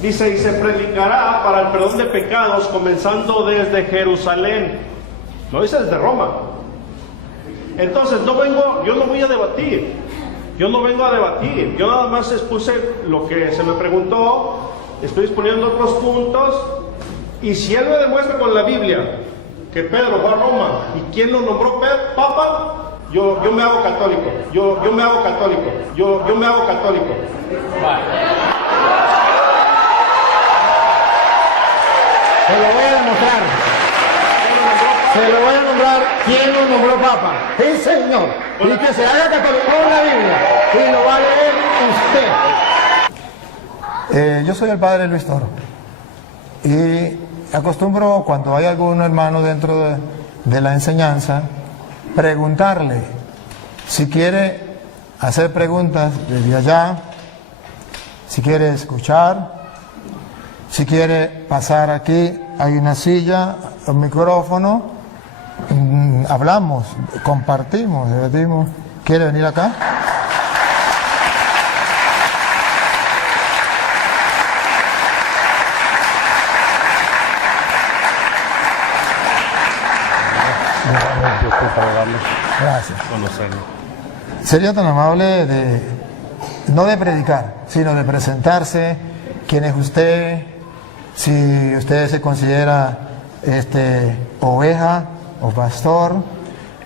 Dice, y se predicará para el perdón de pecados, comenzando desde Jerusalén. No dice desde Roma. Entonces, yo no voy a debatir. Yo no vengo a debatir. Yo nada más expuse lo que se me preguntó. Estoy exponiendo otros puntos. Y si él me demuestra con la Biblia que Pedro fue a Roma y quién lo nombró Papa, yo me hago católico. Yo me hago católico. Yo me hago católico. Se lo voy a demostrar. Se lo voy a nombrar quién lo nombró Papa. Sí, señor. Y que se haga católico con la Biblia. Y lo va a leer usted. Yo soy el padre Luis Toro. Y acostumbro, cuando hay algún hermano dentro de la enseñanza, preguntarle si quiere hacer preguntas desde allá, si quiere escuchar, si quiere pasar aquí, hay una silla, un micrófono, hablamos, compartimos, debatimos. ¿Quiere venir acá? Gracias. Sería tan amable no de predicar, sino de presentarse, quién es usted, si usted se considera oveja o pastor,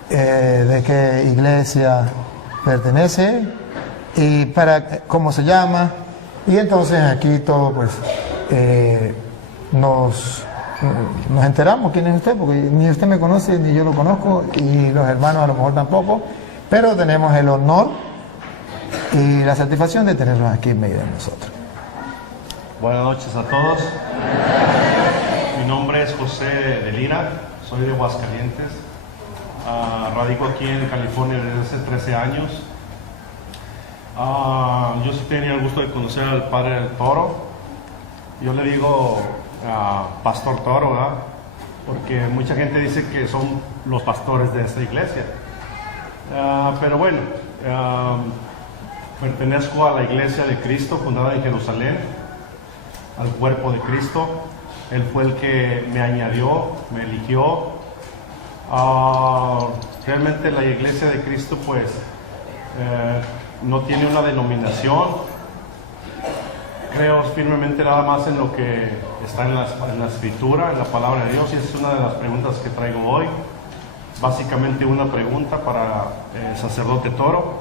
de qué iglesia pertenece y cómo se llama, y entonces aquí todo pues nos enteramos quién es usted, porque ni usted me conoce ni yo lo conozco y los hermanos a lo mejor tampoco, pero tenemos el honor y la satisfacción de tenerlos aquí en medio de nosotros. Buenas noches a todos. Mi nombre es José de Lira, soy de Aguascalientes. Radico aquí en California desde hace 13 años. Yo sí tenía el gusto de conocer al padre del Toro. Yo le digo Pastor Toro, ¿verdad? Porque mucha gente dice que son los pastores de esta iglesia. Pero bueno, pertenezco a la Iglesia de Cristo fundada en Jerusalén, al cuerpo de Cristo. Él fue el que me añadió, me eligió. Realmente la Iglesia de Cristo pues no tiene una denominación. Creo firmemente nada más en lo que está en la Escritura, en la Palabra de Dios, y esa es una de las preguntas que traigo hoy. Básicamente una pregunta para el sacerdote Toro,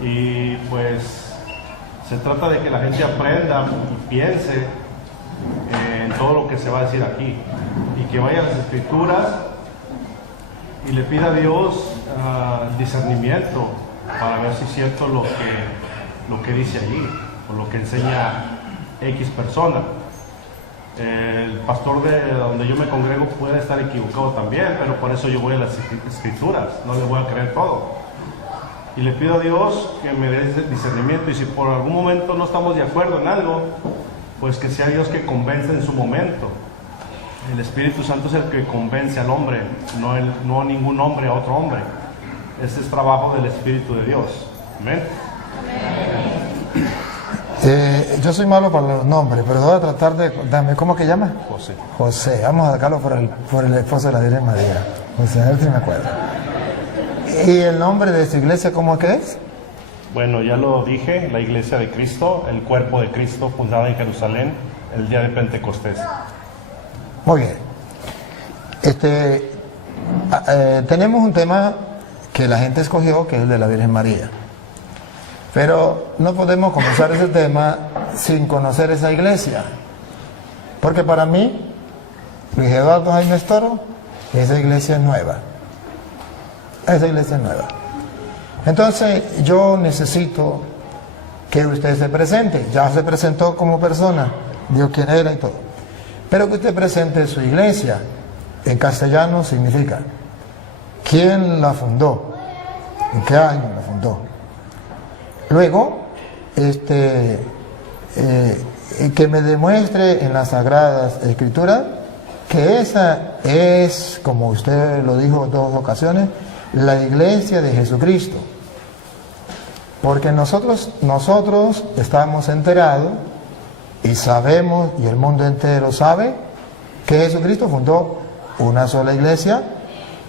y pues se trata de que la gente aprenda y piense en todo lo que se va a decir aquí, y que vaya a las Escrituras y le pida a Dios discernimiento para ver si es cierto lo que dice allí, o lo que enseña X persona. El pastor de donde yo me congrego puede estar equivocado también, pero por eso yo voy a las Escrituras, no le voy a creer todo. Y le pido a Dios que me dé discernimiento, y si por algún momento no estamos de acuerdo en algo, pues que sea Dios que convence en su momento. El Espíritu Santo es el que convence al hombre, no ningún hombre a otro hombre. Ese es trabajo del Espíritu de Dios. Amén. Yo soy malo para los nombres, pero voy a tratar de... ¿Cómo que llama? José. José, vamos a sacarlo por el esposo de la Virgen María. José, a ver si me acuerdo. ¿Y el nombre de esta iglesia cómo que es? Bueno, ya lo dije, la Iglesia de Cristo, el cuerpo de Cristo, fundada en Jerusalén, el día de Pentecostés. Muy bien. Tenemos un tema que la gente escogió, que es el de la Virgen María. Pero no podemos comenzar ese tema sin conocer esa iglesia. Porque para mí, Luis Eduardo Jaime Toro, esa iglesia es nueva. Esa iglesia es nueva. Entonces, yo necesito que usted se presente. Ya se presentó como persona, dijo quién era y todo. Pero que usted presente su iglesia. En castellano significa quién la fundó, en qué año la fundó. Luego, que me demuestre en las Sagradas Escrituras que esa es, como usted lo dijo en 2 ocasiones, la iglesia de Jesucristo. Porque nosotros estamos enterados Y sabemos, y el mundo entero sabe, que Jesucristo fundó una sola iglesia,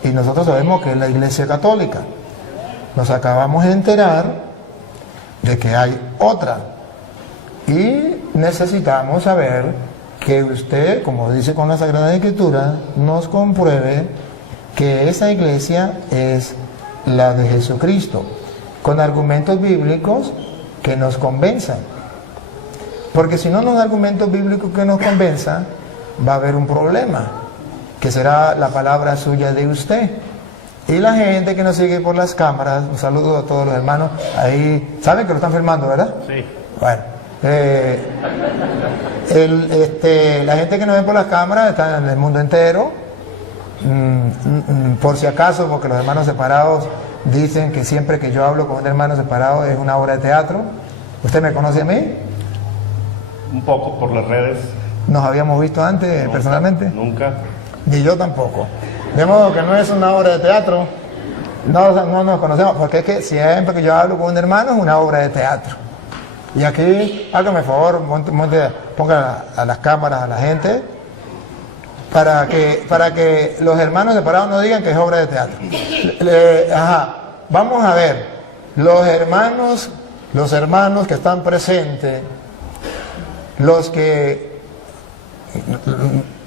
y nosotros sabemos que es la Iglesia Católica. Nos acabamos de enterar de que hay otra, y necesitamos saber que usted, como dice con la Sagrada Escritura, nos compruebe que esa iglesia es la de Jesucristo, con argumentos bíblicos que nos convenzan. Porque si no nos da argumentos bíblicos que nos convenzan, va a haber un problema, que será la palabra suya de usted. Y la gente que nos sigue por las cámaras, un saludo a todos los hermanos, ahí, ¿saben que lo están filmando, verdad? Sí. Bueno, la gente que nos ve por las cámaras está en el mundo entero, por si acaso, porque los hermanos separados dicen que siempre que yo hablo con un hermano separado es una obra de teatro. ¿Usted me conoce a mí? Un poco por las redes. ¿Nos habíamos visto antes personalmente? Nunca. Ni yo tampoco. De modo que no es una obra de teatro, no nos conocemos, porque es que siempre que yo hablo con un hermano es una obra de teatro. Y aquí, hágame favor, ponga a las cámaras a la gente, para que los hermanos separados no digan que es obra de teatro. Vamos a ver, los hermanos que están presentes, los que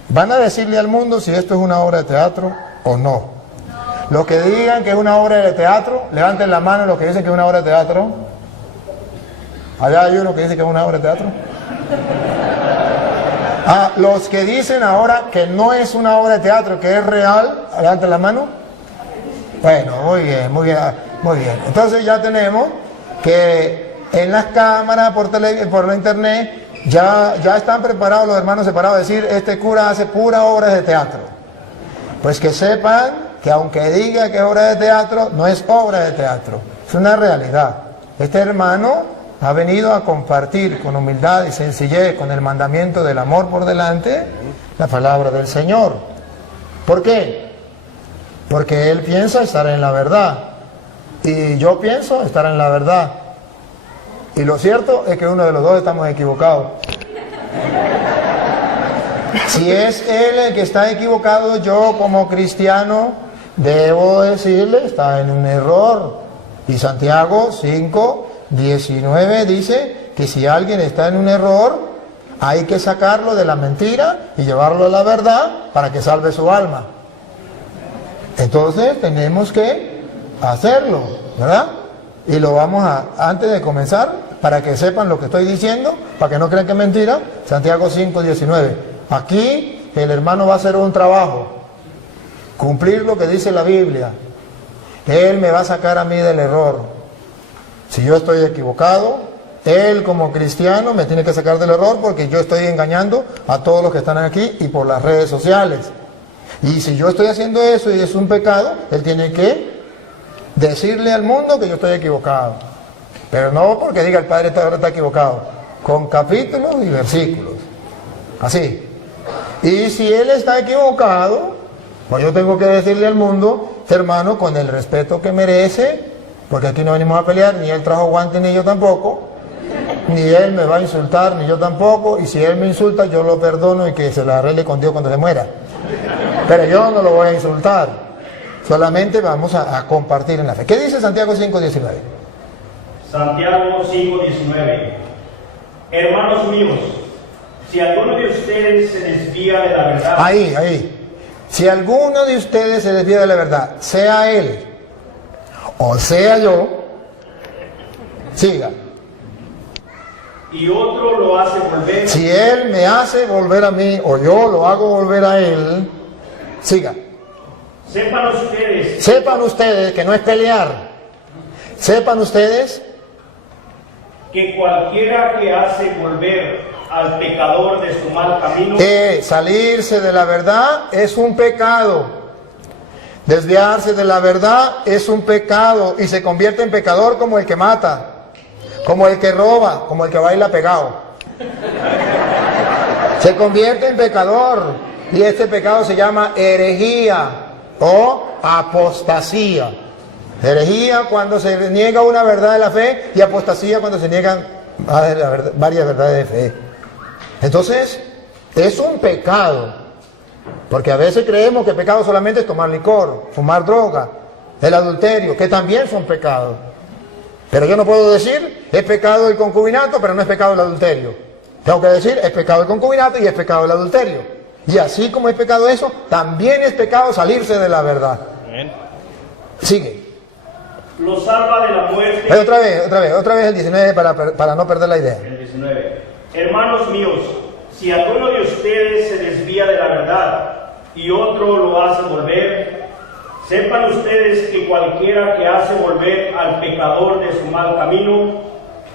van a decirle al mundo si esto es una obra de teatro o no. Los que digan que es una obra de teatro, levanten la mano los que dicen que es una obra de teatro. Allá hay uno que dice que es una obra de teatro. Los que dicen ahora que no es una obra de teatro, que es real, levanten la mano. Bueno, muy bien, muy bien, muy bien. Entonces ya tenemos que en las cámaras, por la internet, ya están preparados los hermanos separados a decir, este cura hace pura obra de teatro. Pues que sepan que aunque diga que es obra de teatro, no es obra de teatro, es una realidad. Este hermano ha venido a compartir con humildad y sencillez, con el mandamiento del amor por delante, la palabra del Señor. ¿Por qué? Porque él piensa estar en la verdad, y yo pienso estar en la verdad. Y lo cierto es que uno de los dos estamos equivocados. Si es él el que está equivocado, yo como cristiano debo decirle, está en un error. Y Santiago 5:19 dice que si alguien está en un error, hay que sacarlo de la mentira y llevarlo a la verdad para que salve su alma. Entonces tenemos que hacerlo, ¿verdad? Y lo vamos antes de comenzar, para que sepan lo que estoy diciendo, para que no crean que es mentira, Santiago 5:19. Aquí el hermano va a hacer un trabajo, cumplir lo que dice la Biblia. Él me va a sacar a mí del error. Si yo estoy equivocado, él como cristiano me tiene que sacar del error, porque yo estoy engañando a todos los que están aquí y por las redes sociales. Y si yo estoy haciendo eso y es un pecado, él tiene que decirle al mundo que yo estoy equivocado. Pero no porque diga el padre está equivocado, con capítulos y versículos. Así. Y si él está equivocado, pues yo tengo que decirle al mundo, hermano, con el respeto que merece, porque aquí no venimos a pelear, ni él trajo guantes ni yo tampoco, ni él me va a insultar, ni yo tampoco, y si él me insulta, yo lo perdono y que se lo arregle con Dios cuando se muera. Pero yo no lo voy a insultar, solamente vamos a compartir en la fe. ¿Qué dice Santiago 5:19? Santiago 5:19. Hermanos míos, si alguno de ustedes se desvía de la verdad... Ahí. Si alguno de ustedes se desvía de la verdad, sea él o sea yo, siga. Y otro lo hace volver... Si él me hace volver a mí o yo lo hago volver a él, siga. Sepan ustedes que no es pelear. Sepan ustedes que cualquiera que hace volver al pecador de su mal camino... salirse de la verdad es un pecado. Desviarse de la verdad es un pecado, y se convierte en pecador como el que mata, como el que roba, como el que baila pegado. Se convierte en pecador, y este pecado se llama herejía o apostasía. Herejía cuando se niega una verdad de la fe, y apostasía cuando se niegan varias verdades de fe. Entonces, es un pecado. Porque a veces creemos que pecado solamente es tomar licor, fumar droga, el adulterio, que también son pecados. Pero yo no puedo decir, es pecado el concubinato, pero no es pecado el adulterio. Tengo que decir, es pecado el concubinato y es pecado el adulterio. Y así como es pecado eso, también es pecado salirse de la verdad. Sigue. Lo salva de la muerte. Otra vez el 19 para no perder la idea. El 19. Hermanos míos, si alguno de ustedes se desvía de la verdad y otro lo hace volver, sepan ustedes que cualquiera que hace volver al pecador de su mal camino,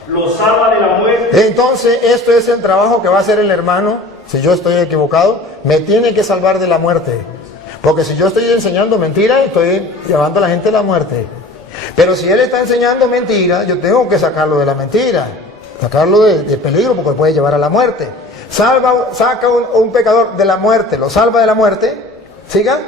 lo salva de la muerte. Entonces, esto es el trabajo que va a hacer el hermano. Si yo estoy equivocado, me tiene que salvar de la muerte. Porque si yo estoy enseñando mentira, estoy llevando a la gente a la muerte. Pero si él está enseñando mentira, yo tengo que sacarlo de la mentira, sacarlo de peligro, porque puede llevar a la muerte. Saca un pecador de la muerte, lo salva de la muerte. ¿Siga?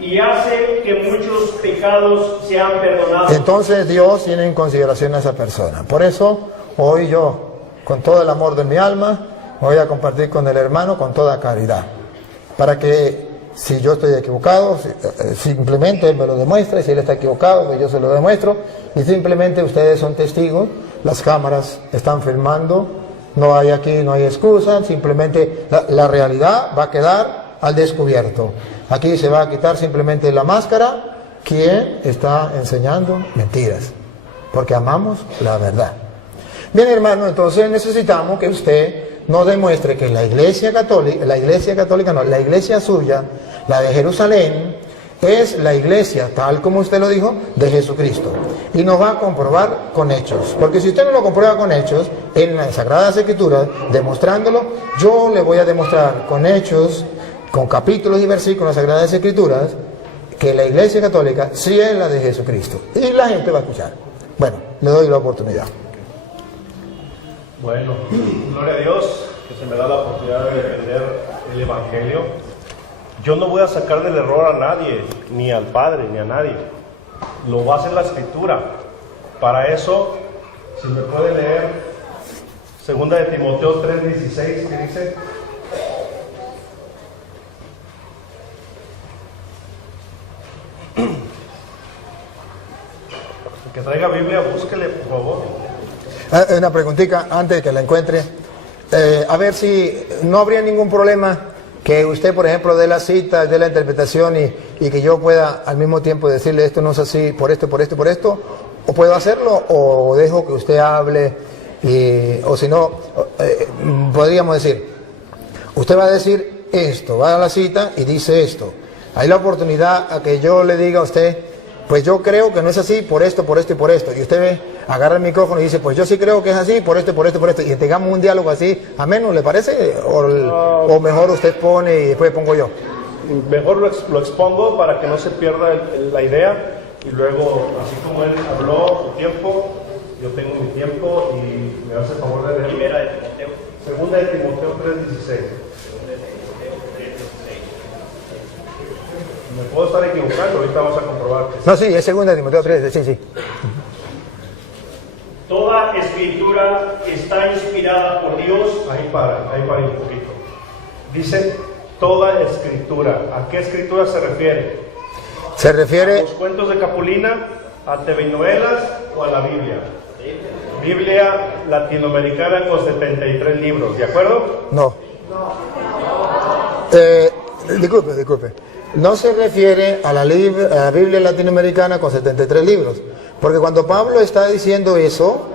Y hace que muchos pecados sean perdonados. Entonces Dios tiene en consideración a esa persona. Por eso hoy yo, con todo el amor de mi alma, voy a compartir con el hermano con toda caridad. Para que si yo estoy equivocado, simplemente él me lo demuestra, y si él está equivocado, pues yo se lo demuestro, y simplemente ustedes son testigos, las cámaras están filmando, no hay excusa, simplemente la realidad va a quedar al descubierto. Aquí se va a quitar simplemente la máscara, quien está enseñando mentiras, porque amamos la verdad. Bien, hermano, entonces necesitamos que usted nos demuestre que la iglesia suya, la de Jerusalén, es la iglesia, tal como usted lo dijo, de Jesucristo. Y nos va a comprobar con hechos. Porque si usted no lo comprueba con hechos, en las Sagradas Escrituras, demostrándolo, yo le voy a demostrar con hechos, con capítulos y versículos de las Sagradas Escrituras, que la iglesia católica sí es la de Jesucristo. Y la gente va a escuchar. Bueno, le doy la oportunidad. Bueno, gloria a Dios que se me da la oportunidad de defender el Evangelio. Yo no voy a sacar del error a nadie, ni al Padre, ni a nadie. Lo va a hacer la Escritura. Para eso, si me puede leer 2 de Timoteo 3:16, que dice: el que traiga Biblia, búsquele, por favor. Una preguntita antes de que la encuentre. A ver si no habría ningún problema que usted, por ejemplo, dé la cita, dé la interpretación y que yo pueda al mismo tiempo decirle esto no es así, por esto, o puedo hacerlo, o dejo que usted hable, o si no, podríamos decir, usted va a decir esto, va a la cita y dice esto. Hay la oportunidad a que yo le diga a usted, pues yo creo que no es así, por esto, y por esto. Y usted agarra el micrófono y dice, pues yo sí creo que es así, por esto. Y tengamos un diálogo así, ameno, ¿le parece? O mejor usted pone y después pongo yo. Mejor lo expongo para que no se pierda la idea. Y luego, así como él habló su tiempo, yo tengo mi tiempo y me hace el favor de leer. Primera de Timoteo. Segunda de Timoteo 3:16. Me puedo estar equivocando, ahorita vamos a comprobar que No, sí, es segunda de Timoteo 3, sí. Toda escritura está inspirada por Dios. ahí para un poquito. Dice toda escritura. ¿A qué escritura se refiere? Se refiere... ¿A los cuentos de Capulina, a telenovelas o a la Biblia? Biblia latinoamericana con 73 libros, ¿de acuerdo? No. Disculpe. No se refiere a la Biblia latinoamericana con 73 libros. Porque cuando Pablo está diciendo eso,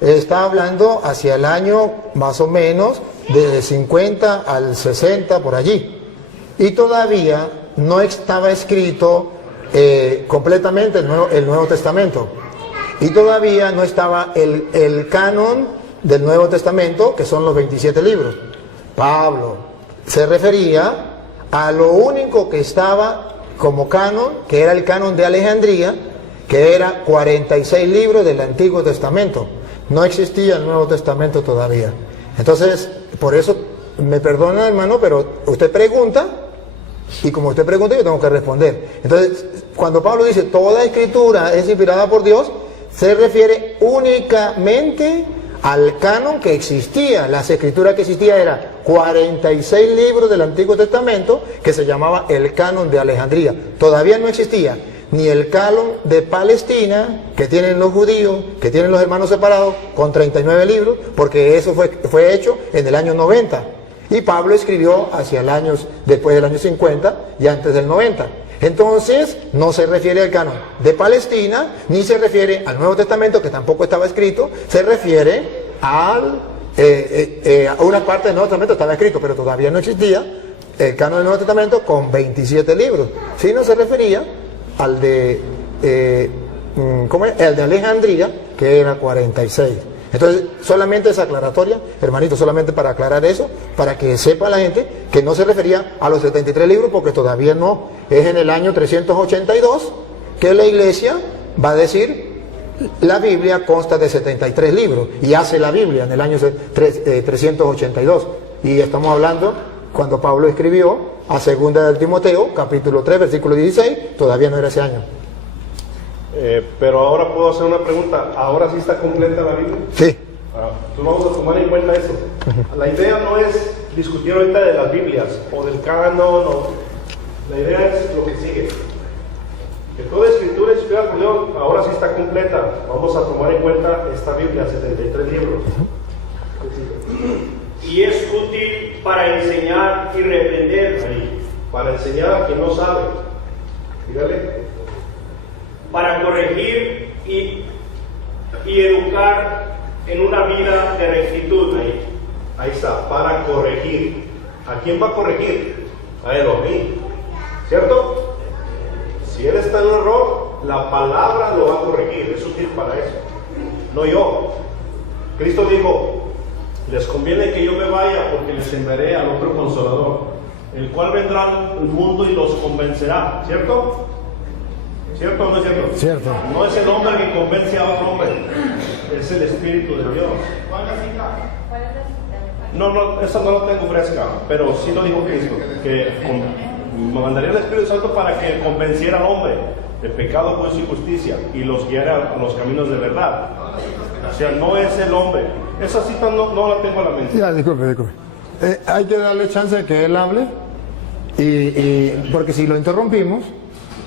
está hablando hacia el año más o menos de 50 al 60 por allí. Y todavía no estaba escrito completamente el Nuevo Testamento. Y todavía no estaba el canon del Nuevo Testamento, que son los 27 libros. Pablo se refería a lo único que estaba como canon, que era el canon de Alejandría, que era 46 libros del Antiguo Testamento. No existía el Nuevo Testamento todavía. Entonces, por eso, me perdona, hermano, pero usted pregunta, y como usted pregunta, yo tengo que responder. Entonces, cuando Pablo dice, toda escritura es inspirada por Dios, se refiere únicamente al canon que existía. Las escrituras que existían eran 46 libros del Antiguo Testamento que se llamaba el canon de Alejandría. Todavía no existía ni el canon de Palestina que tienen los judíos, que tienen los hermanos separados, con 39 libros, porque eso fue hecho en el año 90. Y Pablo escribió después del año 50 y antes del 90. Entonces, no se refiere al canon de Palestina, ni se refiere al Nuevo Testamento, que tampoco estaba escrito, se refiere a una parte del Nuevo Testamento estaba escrito, pero todavía no existía el canon del Nuevo Testamento con 27 libros. Sino se refería al de, el de Alejandría, que era 46. Entonces, solamente esa aclaratoria, hermanito, solamente para aclarar eso, para que sepa la gente que no se refería a los 73 libros, porque todavía no. Es en el año 382 que la iglesia va a decir, la Biblia consta de 73 libros, y hace la Biblia en el año 382. Y estamos hablando, cuando Pablo escribió a 2 de Timoteo, capítulo 3, versículo 16, todavía no era ese año. Pero ahora puedo hacer una pregunta. ¿Ahora sí está completa la Biblia? Sí. Entonces vamos a tomar en cuenta eso. La idea no es discutir ahorita de las Biblias o del canon. La idea es lo que sigue. Que toda escritura inspirada por Dios ahora sí está completa. Vamos a tomar en cuenta esta Biblia, 73 libros. Y es útil para enseñar y reprender. Ahí. Para enseñar a quien no sabe. Dígale. Para corregir y educar en una vida de rectitud. Ahí está, para corregir. ¿A quién va a corregir? A él o a mí, ¿cierto? Si él está en un error, la palabra lo va a corregir, es útil para eso, no yo. Cristo dijo, les conviene que yo me vaya porque les enviaré al otro Consolador, el cual vendrá al mundo y los convencerá, ¿cierto? ¿Cierto o no es cierto? Cierto. No es el hombre que convence a otro hombre, es el Espíritu de Dios. No, eso no lo tengo fresca, pero sí lo dijo Cristo, que me mandaría el Espíritu Santo para que convenciera al hombre de pecado, juicio y justicia y los guiara a los caminos de verdad. O sea, no es el hombre. Esa cita no la tengo a la mente. Ya, disculpe. Hay que darle chance de que él hable, porque si lo interrumpimos,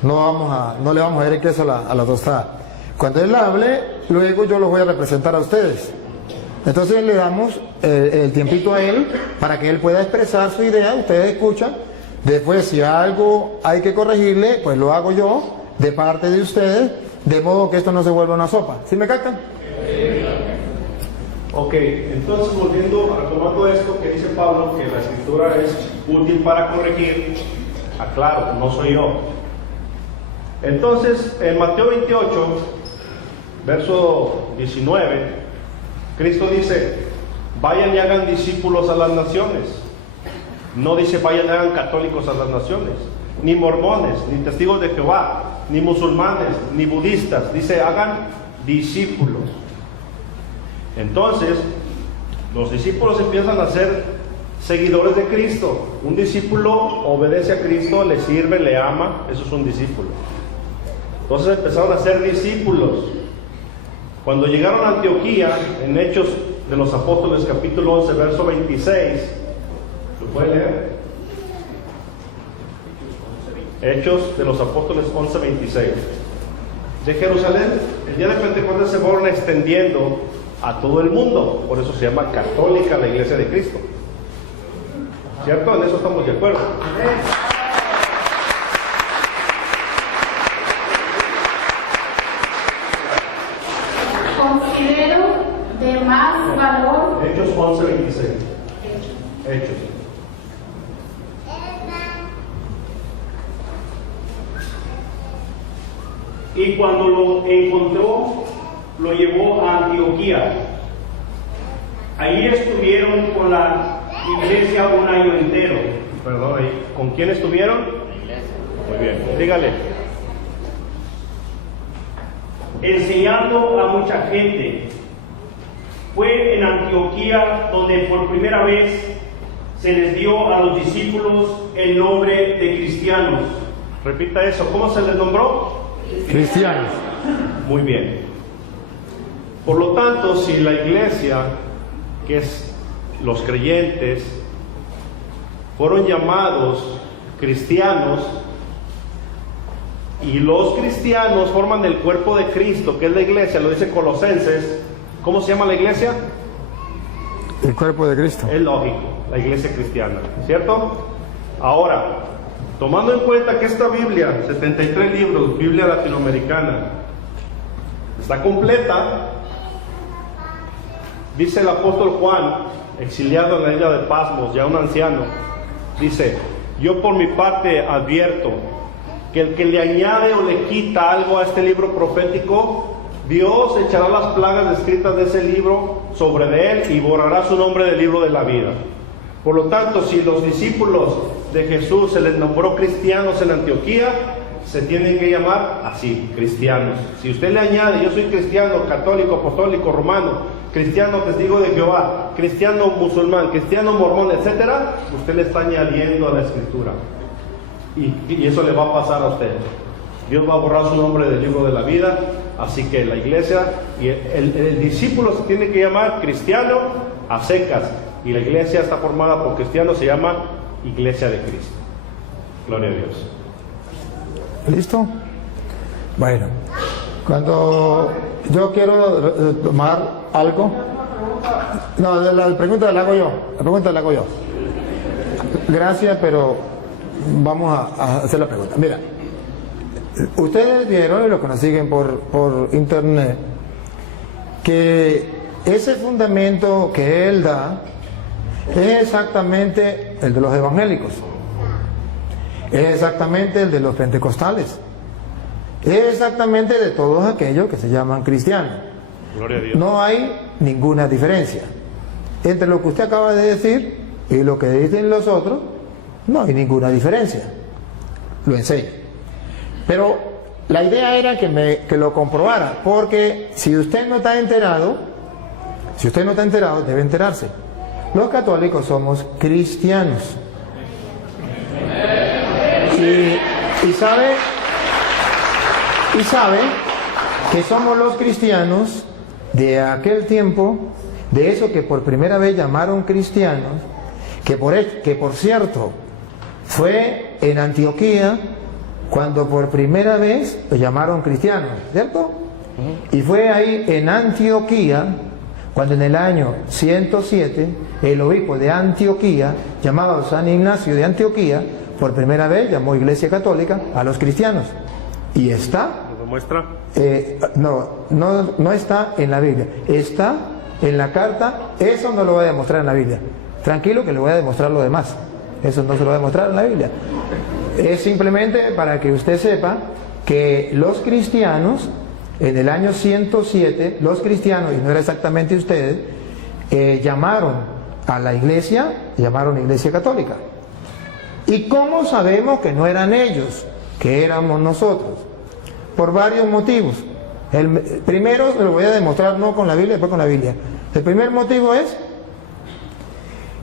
no le vamos a dar el queso a la tostada. Cuando él hable, luego yo los voy a representar a ustedes. Entonces le damos el tiempito a él para que él pueda expresar su idea, ustedes escuchan. Después, si algo hay que corregirle, pues lo hago yo de parte de ustedes, de modo que esto no se vuelva una sopa. ¿Sí me captan? Ok, entonces volviendo, retomando esto que dice Pablo, que la escritura es útil para corregir, aclaro, no soy yo. Entonces, en Mateo 28, verso 19, Cristo dice, vayan y hagan discípulos a las naciones. No dice vayan y hagan católicos a las naciones, ni mormones, ni testigos de Jehová, ni musulmanes, ni budistas. Dice hagan discípulos. Entonces, los discípulos empiezan a ser seguidores de Cristo. Un discípulo obedece a Cristo, le sirve, le ama, eso es un discípulo. Entonces empezaron a ser discípulos. Cuando llegaron a Antioquía, en Hechos de los Apóstoles, capítulo 11, verso 26, ¿lo puede leer? Hechos de los Apóstoles 11, 26. De Jerusalén, el día de Pentecostés se fueron extendiendo a todo el mundo, por eso se llama católica la Iglesia de Cristo. ¿Cierto? En eso estamos de acuerdo. Considero de más valor. Hechos 11, 26. Hechos. Y cuando lo encontró, lo llevó a Antioquía. Allí estuvieron con la iglesia un año entero. Perdón, ahí. ¿Con quién estuvieron? Muy bien, dígale. Enseñando a mucha gente. Fue en Antioquía donde por primera vez se les dio a los discípulos el nombre de cristianos. Repita eso, ¿cómo se les nombró? Cristianos. Muy bien. Por lo tanto, si la iglesia, que es los creyentes, fueron llamados cristianos, y los cristianos forman el cuerpo de Cristo, que es la iglesia, lo dice Colosenses. ¿Cómo se llama la iglesia? El cuerpo de Cristo. Es lógico, la iglesia cristiana, ¿cierto? Ahora, tomando en cuenta que esta Biblia, 73 libros, Biblia latinoamericana, está completa, dice el apóstol Juan, exiliado en la isla de Pasmos, ya un anciano, dice: yo por mi parte advierto que el que le añade o le quita algo a este libro profético, Dios echará las plagas descritas de ese libro sobre de él y borrará su nombre del libro de la vida. Por lo tanto, si los discípulos de Jesús se les nombró cristianos en Antioquía, se tienen que llamar así, cristianos. Si usted le añade: yo soy cristiano, católico, apostólico, romano, cristiano, testigo de Jehová, cristiano musulmán, cristiano mormón, etcétera, usted le está añadiendo a la escritura. Y eso le va a pasar a usted. Dios va a borrar su nombre del libro de la vida. Así que la iglesia y el discípulo se tiene que llamar cristiano a secas. Y la iglesia está formada por cristianos, se llama Iglesia de Cristo. Gloria a Dios. ¿Listo? Bueno, cuando yo quiero tomar algo, no, la pregunta la hago yo. La pregunta la hago yo. Gracias, pero vamos a hacer la pregunta. Mira, ustedes vieron, y los que nos siguen por internet, que ese fundamento que él da es exactamente el de los evangélicos, es exactamente el de los pentecostales, es exactamente de todos aquellos que se llaman cristianos. Gloria a Dios. No hay ninguna diferencia entre lo que usted acaba de decir y lo que dicen los otros. No hay ninguna diferencia. Lo enseño. Pero la idea era que lo comprobara, porque si usted no está enterado, debe enterarse. Los católicos somos cristianos. Y sabe que somos los cristianos de aquel tiempo, de eso que por primera vez llamaron cristianos, que por cierto fue en Antioquía cuando por primera vez lo llamaron cristianos, ¿cierto? Y fue ahí en Antioquía cuando en el año 107 el obispo de Antioquía, llamado San Ignacio de Antioquía, por primera vez llamó Iglesia Católica a los cristianos. Y está... ¿Lo muestra? No está en la Biblia, está en la carta. Eso no lo voy a demostrar en la Biblia. Tranquilo que le voy a demostrar lo demás. Eso no se lo voy a demostrar en la Biblia. Es simplemente para que usted sepa que los cristianos, en el año 107, los cristianos, y no era exactamente ustedes, llamaron a la iglesia, llamaron Iglesia Católica. ¿Y cómo sabemos que no eran ellos, que éramos nosotros? Por varios motivos. El primero se lo voy a demostrar no con la Biblia, después con la Biblia. El primer motivo es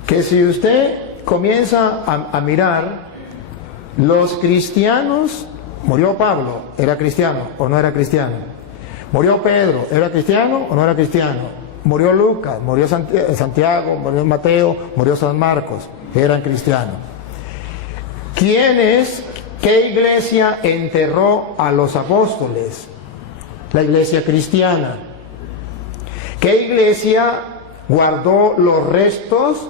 que si usted comienza a mirar, los cristianos, murió Pablo, ¿era cristiano o no era cristiano? Murió Pedro, ¿era cristiano o no era cristiano? Murió Lucas, murió Santiago, murió Mateo, murió San Marcos, eran cristianos. ¿Qué iglesia enterró a los apóstoles? La iglesia cristiana. ¿Qué iglesia guardó los restos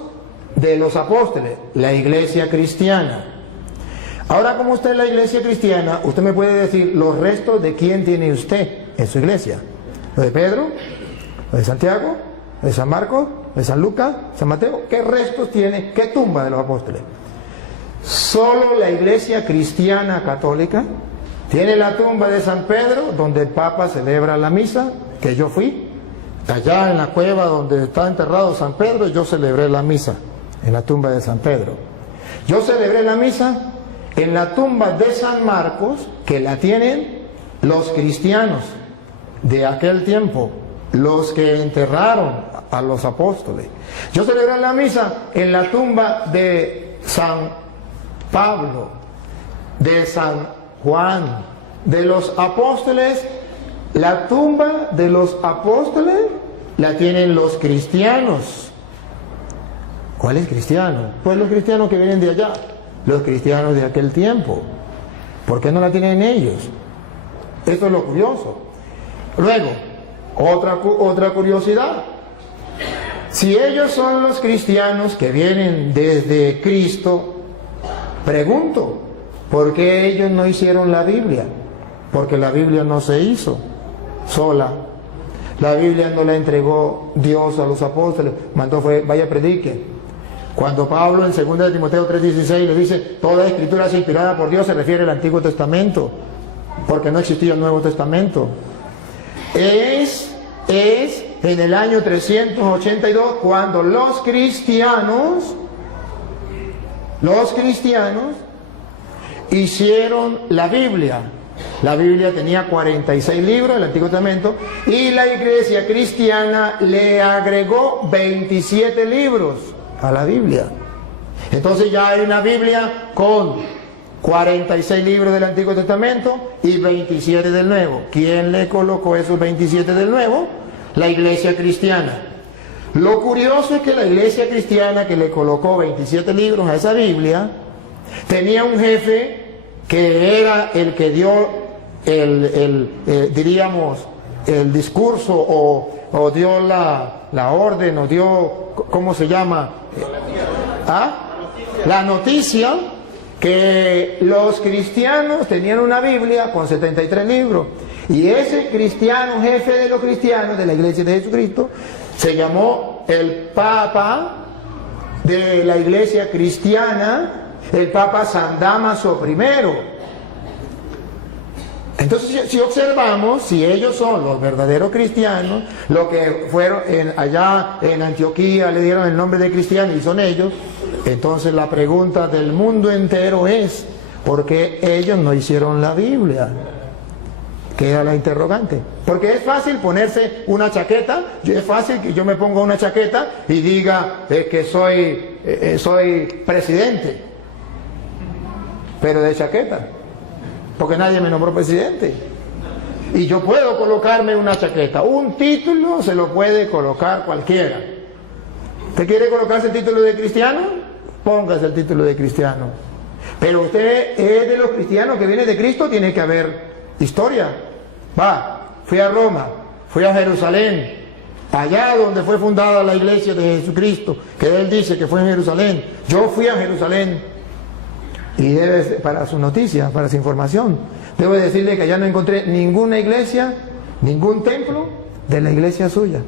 de los apóstoles? La iglesia cristiana. Ahora, como usted es la iglesia cristiana, usted me puede decir los restos de quién tiene usted en su iglesia. ¿Lo de Pedro? ¿Lo de Santiago? ¿Lo de San Marcos? ¿Lo de San Lucas? ¿San Mateo? ¿Qué restos tiene? ¿Qué tumba de los apóstoles? Solo la iglesia cristiana católica tiene la tumba de San Pedro, donde el Papa celebra la misa, que yo fui. Allá en la cueva donde está enterrado San Pedro, yo celebré la misa, en la tumba de San Pedro. Yo celebré la misa en la tumba de San Marcos, que la tienen los cristianos de aquel tiempo, los que enterraron a los apóstoles. Yo celebré la misa en la tumba de San Pablo, de San Juan, de los apóstoles La tumba de los apóstoles la tienen los cristianos. ¿Cuáles cristianos? Pues los cristianos que vienen de allá, los cristianos de aquel tiempo. ¿Por qué no la tienen ellos? Eso es lo curioso. Luego, otra curiosidad. Si ellos son los cristianos que vienen desde Cristo, pregunto, ¿por qué ellos no hicieron la Biblia? Porque la Biblia no se hizo sola. La Biblia no la entregó Dios a los apóstoles, mandó fue, vaya predique. Cuando Pablo en 2 de Timoteo 3:16 le dice, toda escritura es inspirada por Dios, se refiere al Antiguo Testamento, porque no existía el Nuevo Testamento. Es en el año 382 cuando los cristianos hicieron la Biblia. La Biblia tenía 46 libros, el Antiguo Testamento, y la iglesia cristiana le agregó 27 libros a la Biblia. Entonces ya hay una Biblia con 46 libros del Antiguo Testamento y 27 del Nuevo. ¿Quién le colocó esos 27 del Nuevo? La iglesia cristiana. Lo curioso es que la iglesia cristiana que le colocó 27 libros a esa Biblia tenía un jefe que era el que dio diríamos, el discurso o dio la orden o dio, ¿cómo se llama? La noticia que los cristianos tenían una Biblia con 73 libros. Y ese cristiano, jefe de los cristianos de la iglesia de Jesucristo, se llamó el Papa de la iglesia cristiana, el Papa San Dámaso I. Entonces, si observamos, si ellos son los verdaderos cristianos, lo que fueron allá en Antioquía le dieron el nombre de cristianos y son ellos, entonces la pregunta del mundo entero es, ¿por qué ellos no hicieron la Biblia? Queda la interrogante. Porque es fácil ponerse una chaqueta, es fácil que yo me ponga una chaqueta y diga que soy presidente, pero de chaqueta, porque nadie me nombró presidente. Y yo puedo colocarme una chaqueta, un título se lo puede colocar cualquiera. ¿Usted quiere colocarse el título de cristiano? Póngase el título de cristiano. Pero usted es de los cristianos que viene de Cristo, tiene que haber historia. Fui a Roma, fui a Jerusalén, allá donde fue fundada la iglesia de Jesucristo, que él dice que fue en Jerusalén. Yo fui a Jerusalén y para su noticia, para su información, debo decirle que allá no encontré ninguna iglesia, ningún templo de la iglesia suya,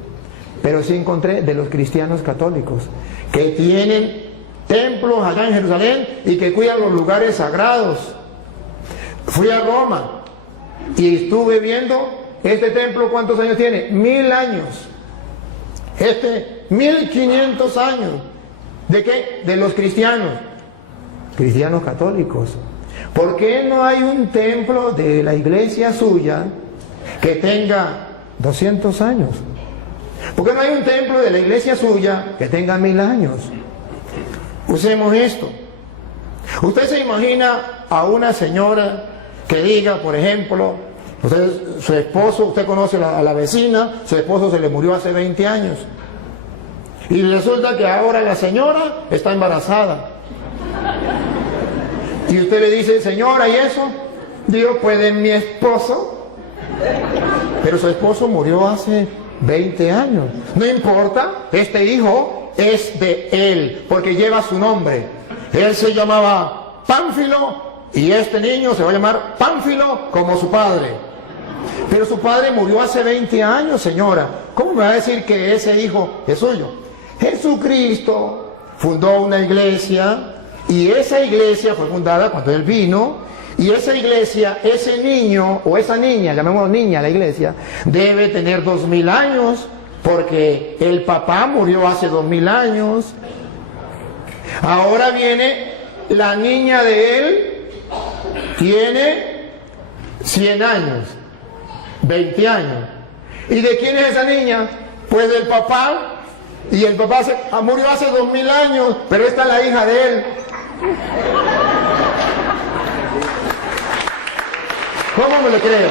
pero sí encontré de los cristianos católicos que tienen templos allá en Jerusalén y que cuidan los lugares sagrados. Fui a Roma y estuve viendo este templo, ¿cuántos años tiene? 1000 años. 1500 años. ¿De qué? De los cristianos católicos. ¿Por qué no hay un templo de la iglesia suya que tenga 200 años? ¿Por qué no hay un templo de la iglesia suya que tenga 1000 años? Usemos esto. Usted se imagina a una señora que diga, por ejemplo, su esposo, usted conoce a la vecina, su esposo se le murió hace 20 años. Y resulta que ahora la señora está embarazada. Y usted le dice, señora, ¿y eso? Digo, pues de mi esposo. Pero su esposo murió hace 20 años. No importa, este hijo es de él, porque lleva su nombre. Él se llamaba Pánfilo, y este niño se va a llamar Pánfilo como su padre. Pero su padre murió hace 20 años, señora. ¿Cómo me va a decir que ese hijo es suyo? Jesucristo fundó una iglesia, y esa iglesia fue fundada cuando él vino, y esa iglesia, ese niño o esa niña, llamémoslo niña la iglesia, debe tener 2000 años, porque el papá murió hace 2000 años. Ahora viene la niña de él, tiene 100 años, 20 años. ¿Y de quién es esa niña? Pues del papá. Y el papá murió hace 2000 años, pero esta es la hija de él. ¿Cómo me lo creo?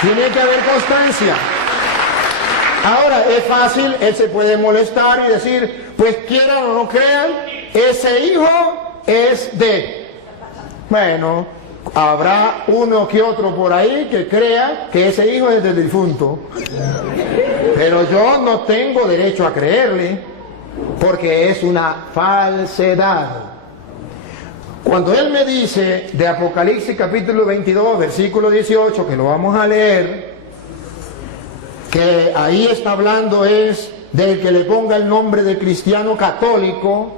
Tiene que haber constancia. Ahora, es fácil, él se puede molestar y decir, pues quieran o no crean, ese hijo es de... Bueno, habrá uno que otro por ahí que crea que ese hijo es del difunto. Pero yo no tengo derecho a creerle, porque es una falsedad. Cuando él me dice de Apocalipsis capítulo 22, versículo 18, que lo vamos a leer, que ahí está hablando es del que le ponga el nombre de cristiano católico,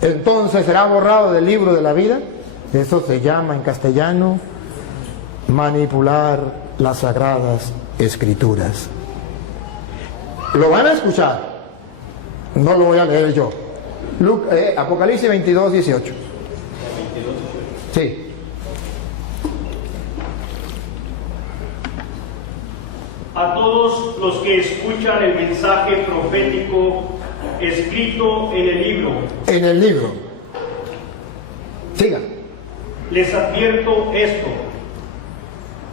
entonces será borrado del libro de la vida. Eso se llama en castellano manipular las sagradas escrituras. Lo van a escuchar, no lo voy a leer yo. Apocalipsis 22, 18. Sí. A todos los que escuchan el mensaje profético escrito en el libro. En el libro. Siga. Les advierto esto: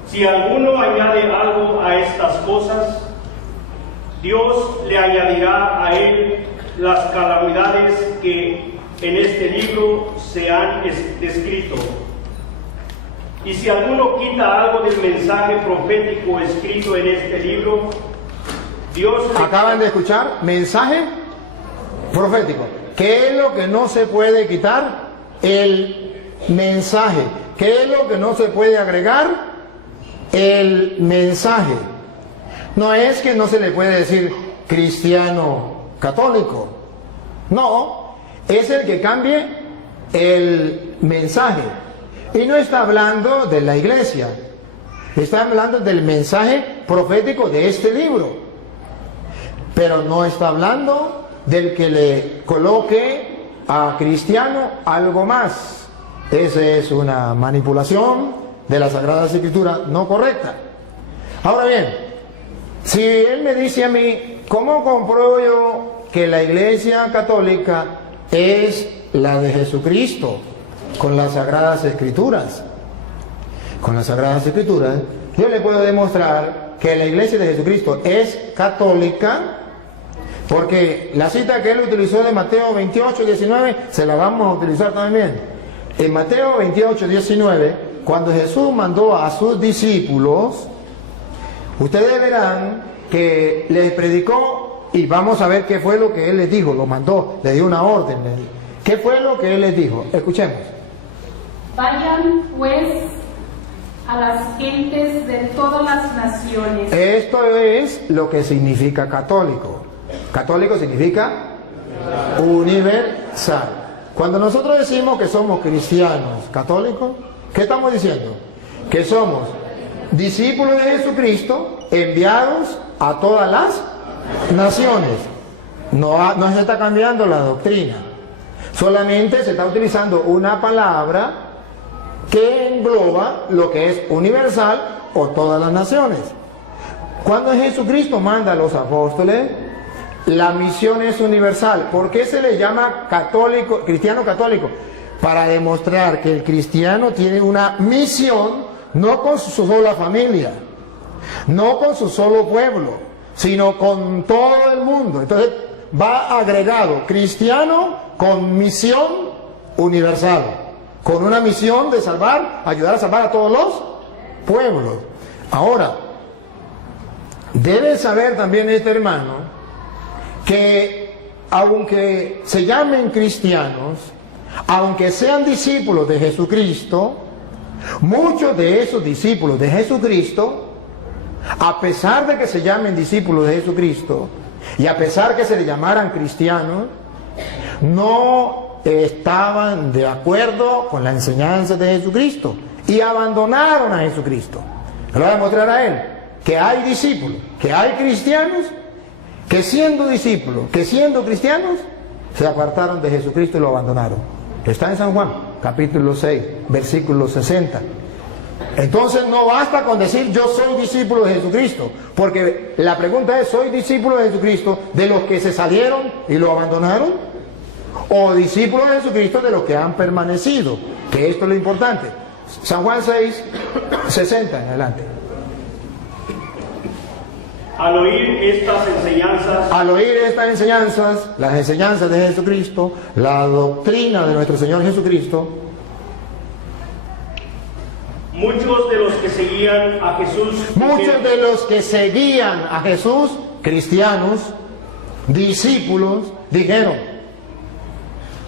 si alguno añade algo a estas cosas, Dios le añadirá a él las calamidades que en este libro se han descrito. Y si alguno quita algo del mensaje profético escrito en este libro, Dios... Acaban de escuchar, mensaje profético. ¿Qué es lo que no se puede quitar? El mensaje. ¿Qué es lo que no se puede agregar? El mensaje. No es que no se le puede decir cristiano católico. No, es el que cambie el mensaje. Y no está hablando de la iglesia, está hablando del mensaje profético de este libro. Pero no está hablando del que le coloque a cristiano algo más. Esa es una manipulación de la Sagrada Escritura no correcta. Ahora bien, si él me dice a mí, ¿cómo compruebo yo que la iglesia católica es la de Jesucristo? Con las Sagradas Escrituras. Con las Sagradas Escrituras, yo le puedo demostrar que la iglesia de Jesucristo es católica, porque la cita que él utilizó de Mateo 28, 19, se la vamos a utilizar también. En Mateo 28, 19, cuando Jesús mandó a sus discípulos, ustedes verán que les predicó, y vamos a ver qué fue lo que él les dijo, lo mandó, le dio una orden. ¿Qué fue lo que él les dijo? Escuchemos. Vayan pues a las gentes de todas las naciones. Esto es lo que significa católico. Católico significa universal. Cuando nosotros decimos que somos cristianos católicos, ¿qué estamos diciendo? Que somos discípulos de Jesucristo enviados a todas las naciones. No se está cambiando la doctrina. Solamente se está utilizando una palabra que engloba lo que es universal o todas las naciones. Cuando Jesucristo manda a los apóstoles, la misión es universal. ¿Por qué se le llama católico, cristiano católico? Para demostrar que el cristiano tiene una misión, no con su sola familia, no con su solo pueblo, sino con todo el mundo. Entonces va agregado cristiano con misión universal, con una misión de salvar, ayudar a salvar a todos los pueblos. Ahora, debe saber también este hermano que aunque se llamen cristianos, aunque sean discípulos de Jesucristo, muchos de esos discípulos de Jesucristo, a pesar de que se llamen discípulos de Jesucristo y a pesar que se le llamaran cristianos, no estaban de acuerdo con la enseñanza de Jesucristo y abandonaron a Jesucristo. Le voy a mostrar a él que hay discípulos, que hay cristianos que siendo discípulos, que siendo cristianos, se apartaron de Jesucristo y lo abandonaron. Está en San Juan, capítulo 6, versículo 60. Entonces no basta con decir yo soy discípulo de Jesucristo, porque la pregunta es, ¿soy discípulo de Jesucristo de los que se salieron y lo abandonaron? ¿O discípulo de Jesucristo de los que han permanecido? Que esto es lo importante. San Juan 6, 60 en adelante. Al oír estas enseñanzas, Al oír estas enseñanzas, las enseñanzas de Jesucristo, la doctrina de nuestro Señor Jesucristo, muchos de los que seguían a Jesús muchos de los que seguían a Jesús, cristianos, discípulos, dijeron: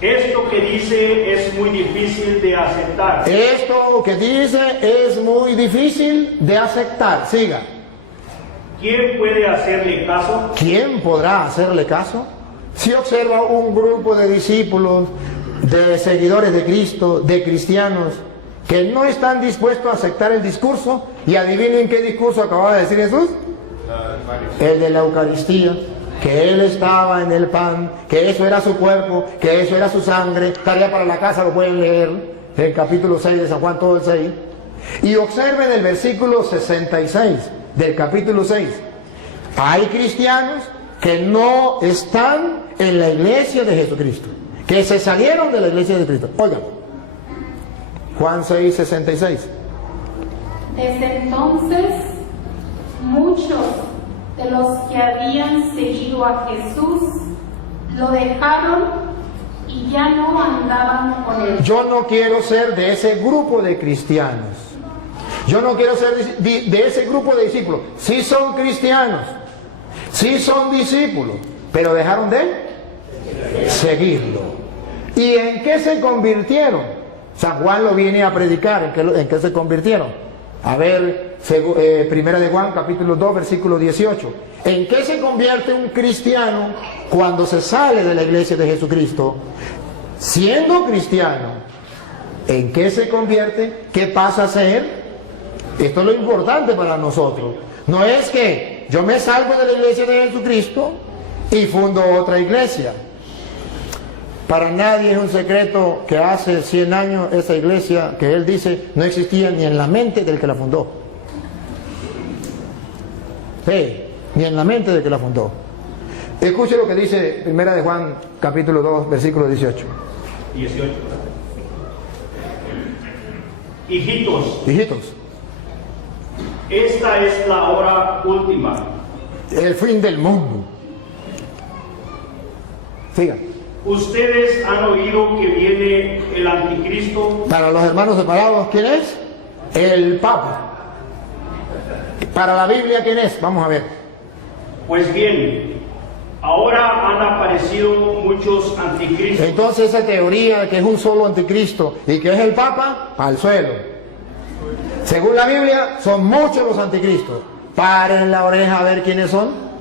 esto que dice es muy difícil de aceptar. esto que dice es muy difícil de aceptar. Siga. ¿Quién puede hacerle caso? ¿Quién podrá hacerle caso? Si observa un grupo de discípulos, de seguidores de Cristo, de cristianos, que no están dispuestos a aceptar el discurso, y adivinen qué discurso acababa de decir Jesús. El de la Eucaristía, que Él estaba en el pan, que eso era su cuerpo, que eso era su sangre. Tarea para la casa, lo pueden leer, el capítulo 6 de San Juan, todo el 6. Y observen el versículo 66 del capítulo 6. Hay cristianos que no están en la iglesia de Jesucristo, que se salieron de la iglesia de Cristo. Oigan, Juan 6, 66. Desde entonces, muchos de los que habían seguido a Jesús lo dejaron y ya no andaban con él. Yo no quiero ser de ese grupo de cristianos. Yo no quiero ser de ese grupo de discípulos. Sí son cristianos, sí son discípulos, pero dejaron de seguirlo. ¿Y en qué se convirtieron? San Juan lo viene a predicar. ¿En qué se convirtieron? A ver, primera de Juan, capítulo 2, versículo 18. ¿En qué se convierte un cristiano cuando se sale de la iglesia de Jesucristo? Siendo cristiano, ¿en qué se convierte? ¿Qué pasa a ser? Esto es lo importante para nosotros. No es que yo me salgo de la iglesia de Jesucristo y fundo otra iglesia. Para nadie es un secreto que hace 100 años esa iglesia, que él dice, no existía ni en la mente del que la fundó. Sí, ni en la mente del que la fundó. Escuche lo que dice Primera de Juan, capítulo 2, versículo 18. 18. Hijitos, Hijitos, esta es la hora última. el fin del mundo. Sigan. Ustedes han oído que viene el anticristo. Para los hermanos separados, ¿quién es? El Papa. Para la Biblia, ¿quién es? Vamos a ver. Pues bien, ahora han aparecido muchos anticristos. Entonces esa teoría de que es un solo anticristo y que es el Papa, al suelo. Según la Biblia, son muchos los anticristos. Paren la oreja a ver quiénes son.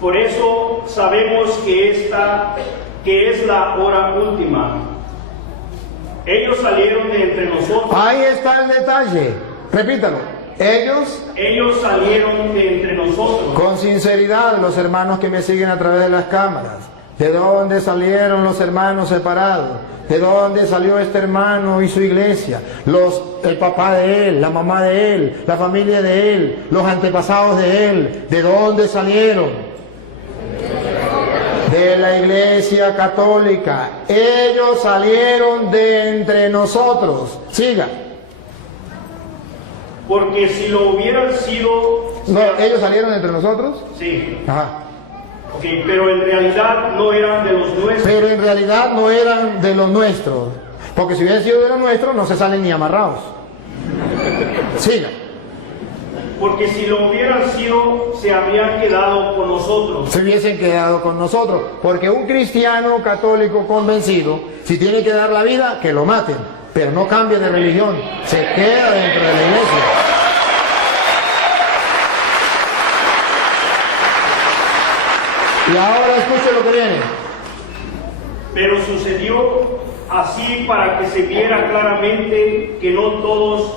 Por eso sabemos que esta es la hora última. Ellos salieron de entre nosotros. Ahí está el detalle. Repítalo. Ellos salieron de entre nosotros. Con sinceridad, los hermanos que me siguen a través de las cámaras. ¿De dónde salieron los hermanos separados? ¿De dónde salió este hermano y su iglesia? El papá de él, la mamá de él, la familia de él, los antepasados de él. ¿De dónde salieron? De la iglesia católica. Ellos salieron de entre nosotros. Siga. Porque si lo hubieran sido... No, ¿ellos salieron de entre nosotros? Sí. Ajá. Ok, pero en realidad no eran de los nuestros. Pero en realidad no eran de los nuestros. Porque si hubieran sido de los nuestros, no se salen ni amarrados. Siga. Porque si lo hubieran sido, se habrían quedado con nosotros. Se hubiesen quedado con nosotros. Porque un cristiano católico convencido, si tiene que dar la vida, que lo maten. Pero no cambie de religión. Se queda dentro de la iglesia. Y ahora escuche lo que viene. Pero sucedió así para que se viera claramente que no todos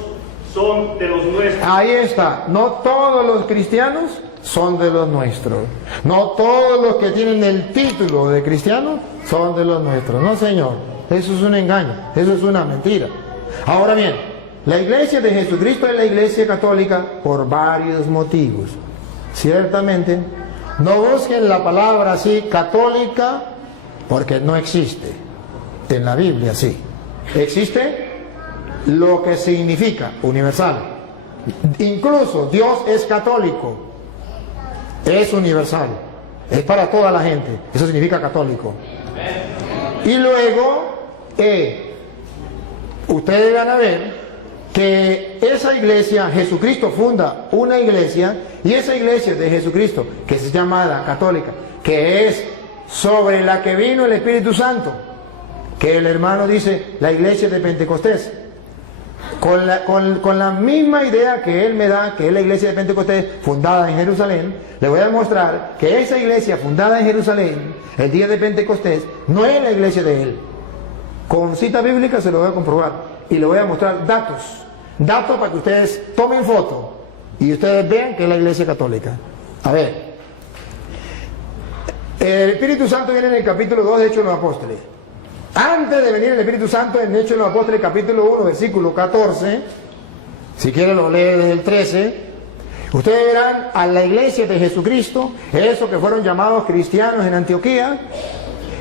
son de los nuestros. Ahí está. No todos los cristianos son de los nuestros. No todos los que tienen el título de cristiano son de los nuestros. No, señor. Eso es un engaño. Eso es una mentira. Ahora bien, la iglesia de Jesucristo es la iglesia católica por varios motivos. Ciertamente, no busquen la palabra así, católica, porque no existe. En la Biblia sí. Existe lo que significa universal. Incluso Dios es católico, es universal, es para toda la gente, eso significa católico. Y luego, ustedes van a ver que esa iglesia, Jesucristo funda una iglesia, y esa iglesia de Jesucristo, que se llama la católica, que es sobre la que vino el Espíritu Santo, que el hermano dice la iglesia de Pentecostés, con la misma idea que él me da, que es la iglesia de Pentecostés fundada en Jerusalén, le voy a demostrar que esa iglesia fundada en Jerusalén, el día de Pentecostés, no es la iglesia de él. Con cita bíblica se lo voy a comprobar, y le voy a mostrar datos para que ustedes tomen foto y ustedes vean que es la iglesia católica. A ver, el Espíritu Santo viene en el capítulo 2 de Hechos de los Apóstoles. Antes de venir el Espíritu Santo, en Hechos de los Apóstoles, capítulo 1, versículo 14, si quieren lo lee desde el 13, ustedes verán a la iglesia de Jesucristo, esos que fueron llamados cristianos en Antioquía,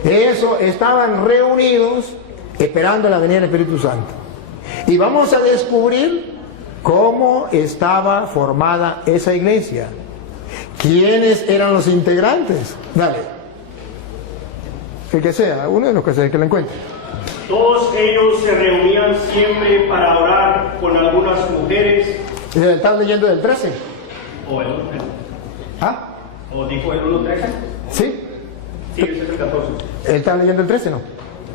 esos estaban reunidos esperando la venida del Espíritu Santo. Y vamos a descubrir cómo estaba formada esa iglesia. ¿Quiénes eran los integrantes? Dale. El que sea, uno de los que sea, el que lo encuentre. Todos ellos se reunían siempre para orar con algunas mujeres. ¿Estás leyendo del 13? ¿O el 1.13? ¿Ah? ¿O dijo el 1.13? ¿Sí? Sí, ese es el 14. ¿Él está leyendo el 13, no?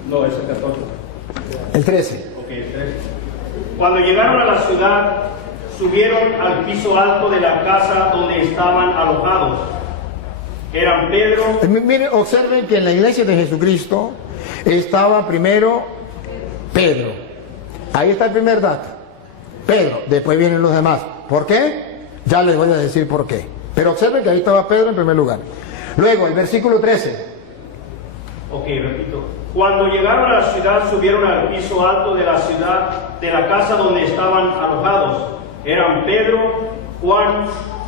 No, es el 14. El 13. Ok, el 13. Cuando llegaron a la ciudad, subieron al piso alto de la casa donde estaban alojados. Eran Pedro. Miren, observen que en la iglesia de Jesucristo estaba primero Pedro. Ahí está el primer dato. Pedro, después vienen los demás. ¿Por qué? Ya les voy a decir por qué. Pero observen que ahí estaba Pedro en primer lugar. Luego, el versículo 13. Ok, repito. Cuando llegaron a la ciudad, subieron al piso alto de la ciudad, de la casa donde estaban alojados. Eran Pedro, Juan.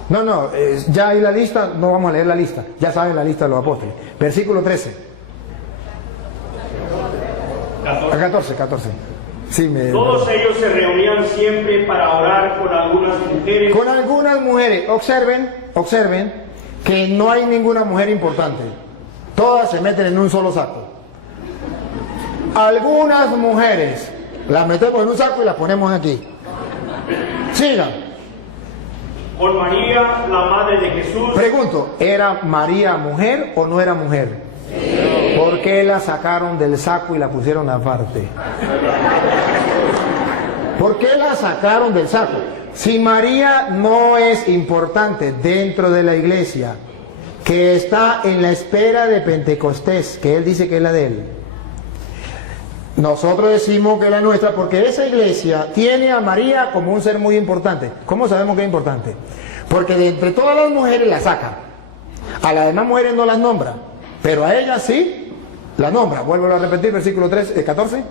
No, ya hay la lista, no vamos a leer la lista. Ya saben la lista de los apóstoles. Versículo 13. 14. Sí, Todos ellos se reunían siempre para orar con algunas mujeres. Con algunas mujeres. Observen que no hay ninguna mujer importante. Todas se meten en un solo saco. Algunas mujeres las metemos en un saco y las ponemos aquí. Sigan. Con María, la madre de Jesús. Pregunto, ¿era María mujer o no era mujer? Sí. ¿Por qué la sacaron del saco y la pusieron aparte? ¿Por qué la sacaron del saco? Si María no es importante dentro de la iglesia, que está en la espera de Pentecostés, que él dice que es la de él, nosotros decimos que es la nuestra porque esa iglesia tiene a María como un ser muy importante. ¿Cómo sabemos que es importante? Porque de entre todas las mujeres la saca. A las demás mujeres no las nombra, pero a ella sí la nombra. Vuelvo a repetir, versículo 14.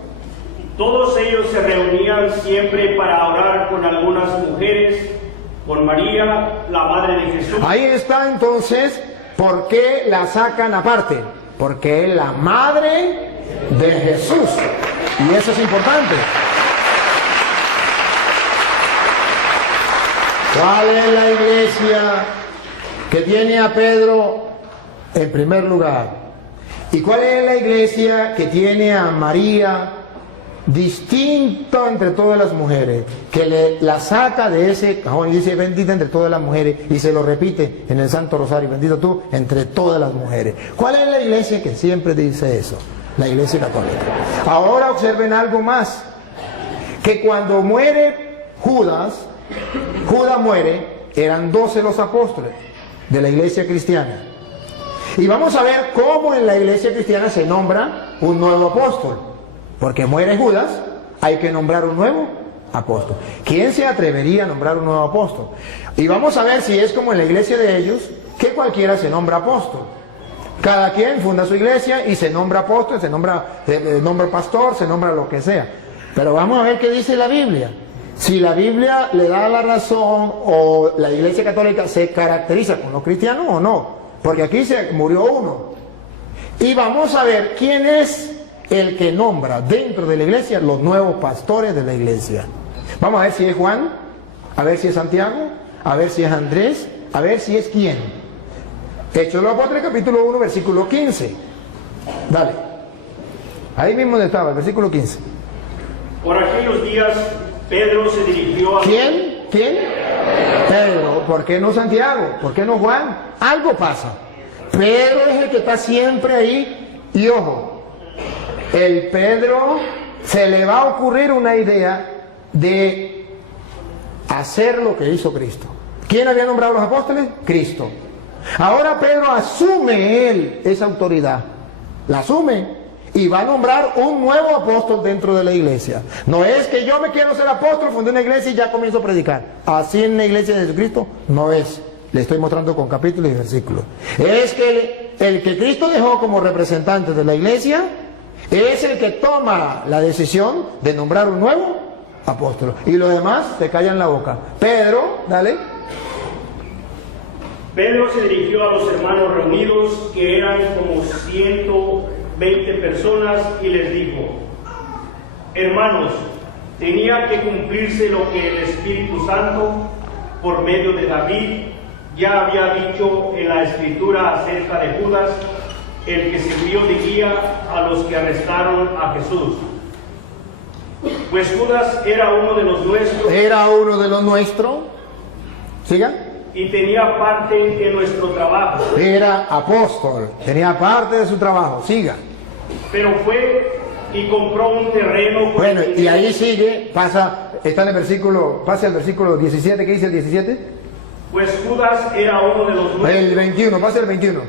Todos ellos se reunían siempre para orar con algunas mujeres, con María, la madre de Jesús. Ahí está entonces, ¿por qué la sacan aparte? Porque es la madre de Jesús, y eso es importante. ¿Cuál es la iglesia que tiene a Pedro en primer lugar? ¿Y cuál es la iglesia que tiene a María distinto entre todas las mujeres? Que la saca de ese cajón y dice bendita entre todas las mujeres, y se lo repite en el Santo Rosario, bendito tú entre todas las mujeres. ¿Cuál es la iglesia que siempre dice eso? La iglesia católica. Ahora observen algo más, que cuando muere Judas muere, eran 12 los apóstoles de la iglesia cristiana. Y vamos a ver cómo en la iglesia cristiana se nombra un nuevo apóstol. Porque muere Judas, hay que nombrar un nuevo apóstol. ¿Quién se atrevería a nombrar un nuevo apóstol? Y vamos a ver si es como en la iglesia de ellos, que cualquiera se nombra apóstol. Cada quien funda su iglesia y se nombra apóstol, se nombra pastor, se nombra lo que sea. Pero vamos a ver qué dice la Biblia. Si la Biblia le da la razón o la iglesia católica se caracteriza con los cristianos o no. Porque aquí se murió uno. Y vamos a ver quién es el que nombra dentro de la iglesia los nuevos pastores de la iglesia. Vamos a ver si es Juan A ver si es Santiago, a ver si es Andrés, a ver si es quién. Hechos de los Apóstoles, capítulo 1, versículo 15. Dale. Ahí mismo donde estaba, el versículo 15. Por aquellos días, Pedro se dirigió a... ¿Quién? ¿Quién? Pedro. ¿Por qué no Santiago? ¿Por qué no Juan? Algo pasa. Pedro es el que está siempre ahí. Y ojo, el Pedro se le va a ocurrir una idea de hacer lo que hizo Cristo. ¿Quién había nombrado a los apóstoles? Cristo. Ahora Pedro asume él esa autoridad. La asume. Y va a nombrar un nuevo apóstol dentro de la iglesia. No es que yo me quiero ser apóstol, fundé una iglesia y ya comienzo a predicar. Así en la iglesia de Jesucristo no es. Le estoy mostrando con capítulos y versículos. Es que el que Cristo dejó como representante de la iglesia es el que toma la decisión de nombrar un nuevo apóstol. Y los demás se callan la boca. Pedro, dale. Pedro se dirigió a los hermanos reunidos, que eran como 120 personas, y les dijo: hermanos, tenía que cumplirse lo que el Espíritu Santo, por medio de David, ya había dicho en la Escritura acerca de Judas, el que sirvió de guía a los que arrestaron a Jesús. Pues Judas era uno de los nuestros. Era uno de los nuestros. Siga. Y tenía parte en nuestro trabajo. Era apóstol. Tenía parte de su trabajo. Siga. Pero fue y compró un terreno. Bueno, y ahí sigue, pasa, está en el versículo, pasa al versículo 17, ¿qué dice el 17? Pues Judas era uno de los nuestros. El 21, pasa el 21.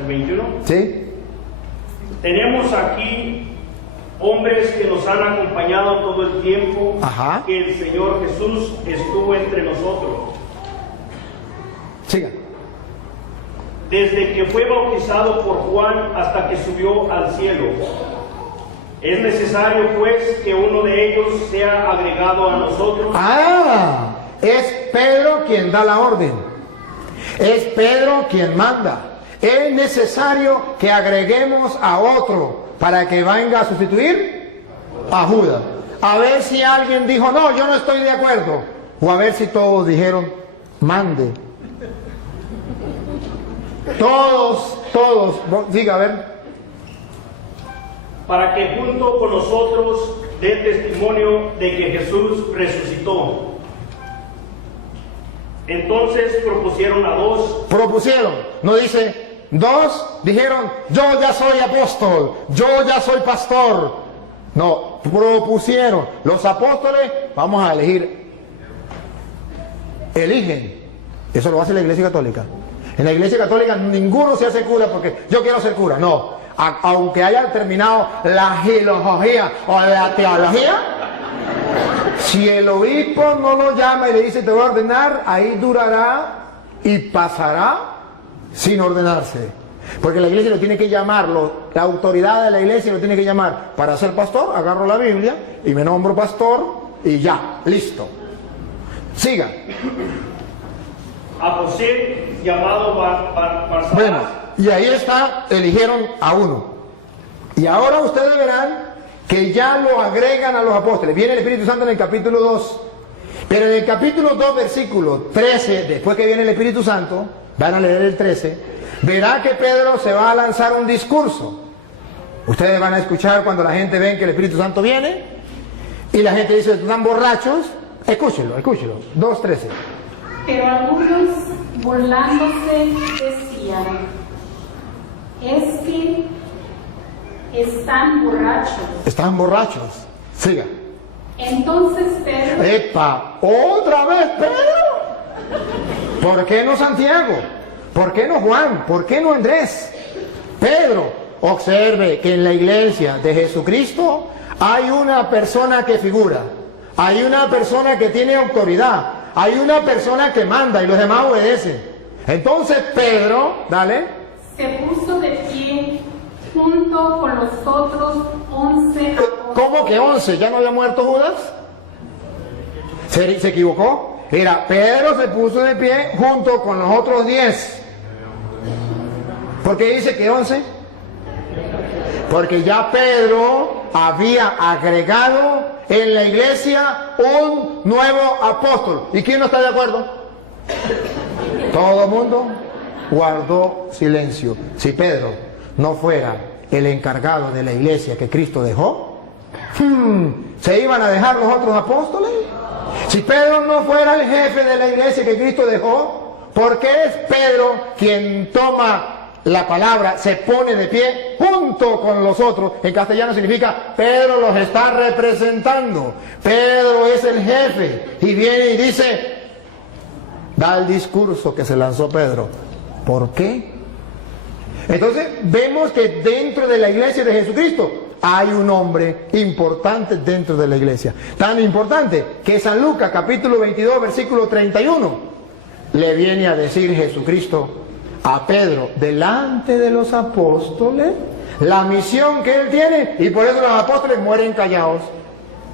¿El 21? ¿Sí? Tenemos aquí hombres que nos han acompañado todo el tiempo. Ajá. Que el Señor Jesús estuvo entre nosotros. Siga. Desde que fue bautizado por Juan hasta que subió al cielo. Es necesario pues que uno de ellos sea agregado a nosotros. Ah, es Pedro quien da la orden. Es Pedro quien manda. Es necesario que agreguemos a otro para que venga a sustituir a Judas. A ver si alguien dijo, no, yo no estoy de acuerdo. O a ver si todos dijeron, mande. Todos, diga, a ver. Para que junto con nosotros dé testimonio de que Jesús resucitó. Entonces propusieron a dos. Propusieron, no dice, dos dijeron, yo ya soy apóstol, yo ya soy pastor. No, propusieron. Los apóstoles, vamos a elegir. Eligen. Eso lo hace la Iglesia Católica. En la Iglesia Católica ninguno se hace cura porque yo quiero ser cura. No, aunque haya terminado la filosofía o la teología, si el obispo no lo llama y le dice te voy a ordenar, ahí durará y pasará sin ordenarse. Porque la iglesia lo tiene que llamar, la autoridad de la iglesia lo tiene que llamar. Para ser pastor, agarro la Biblia y me nombro pastor y ya, listo. Siga. A José, llamado Barsabás. Bueno, y ahí está, eligieron a uno. Y ahora ustedes verán que ya lo agregan a los apóstoles. Viene el Espíritu Santo en el capítulo 2. Pero en el capítulo 2, versículo 13, después que viene el Espíritu Santo, van a leer el 13, verá que Pedro se va a lanzar un discurso. Ustedes van a escuchar cuando la gente ve que el Espíritu Santo viene y la gente dice, están borrachos. Escúchelo. 2:13. Pero algunos, burlándose, decían, es que están borrachos. Están borrachos. Siga. Entonces Pedro, ¡Epa! ¿Otra vez Pedro? ¿Por qué no Santiago? ¿Por qué no Juan? ¿Por qué no Andrés? Pedro, observe que en la iglesia de Jesucristo hay una persona que figura, hay una persona que tiene autoridad, hay una persona que manda y los demás obedecen. Entonces Pedro, dale. se puso de pie junto con los otros 11 apóstoles. ¿Cómo que 11? ¿Ya no había muerto Judas? ¿Se equivocó? Era, Pedro se puso de pie junto con los otros 10. ¿Por qué dice que 11? Porque ya Pedro había agregado en la iglesia un nuevo apóstol. ¿Y quién no está de acuerdo? Todo el mundo guardó silencio. Si Pedro no fuera el encargado de la iglesia que Cristo dejó, ¿se iban a dejar los otros apóstoles? Si Pedro no fuera el jefe de la iglesia que Cristo dejó, ¿por qué es Pedro quien toma la palabra, se pone de pie junto con los otros? En castellano significa Pedro los está representando. Pedro es el jefe y viene y dice, da el discurso que se lanzó Pedro. ¿Por qué? Entonces vemos que dentro de la iglesia de Jesucristo hay un hombre importante dentro de la iglesia. Tan importante que San Lucas capítulo 22 versículo 31 le viene a decir Jesucristo a Pedro delante de los apóstoles la misión que él tiene, y por eso los apóstoles mueren callados.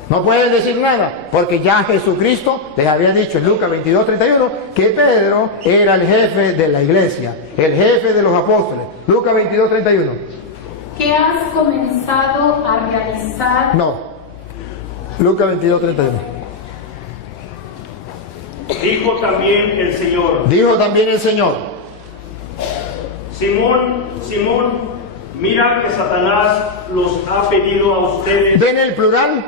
No pueden decir nada, porque ya Jesucristo les había dicho en Lucas 22, 31 que Pedro era el jefe de la iglesia, el jefe de los apóstoles. Lucas 22, 31. ¿Qué has comenzado a realizar? No. Lucas 22, 31. Dijo también el Señor. Dijo también el Señor. Simón, Simón, mira que Satanás los ha pedido a ustedes. ¿Ven el plural?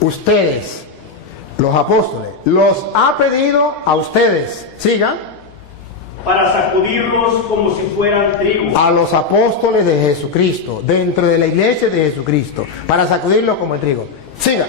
Ustedes, los apóstoles, los ha pedido a ustedes. Sigan. Para sacudirlos como si fueran trigo. A los apóstoles de Jesucristo, dentro de la iglesia de Jesucristo, para sacudirlos como el trigo. Siga.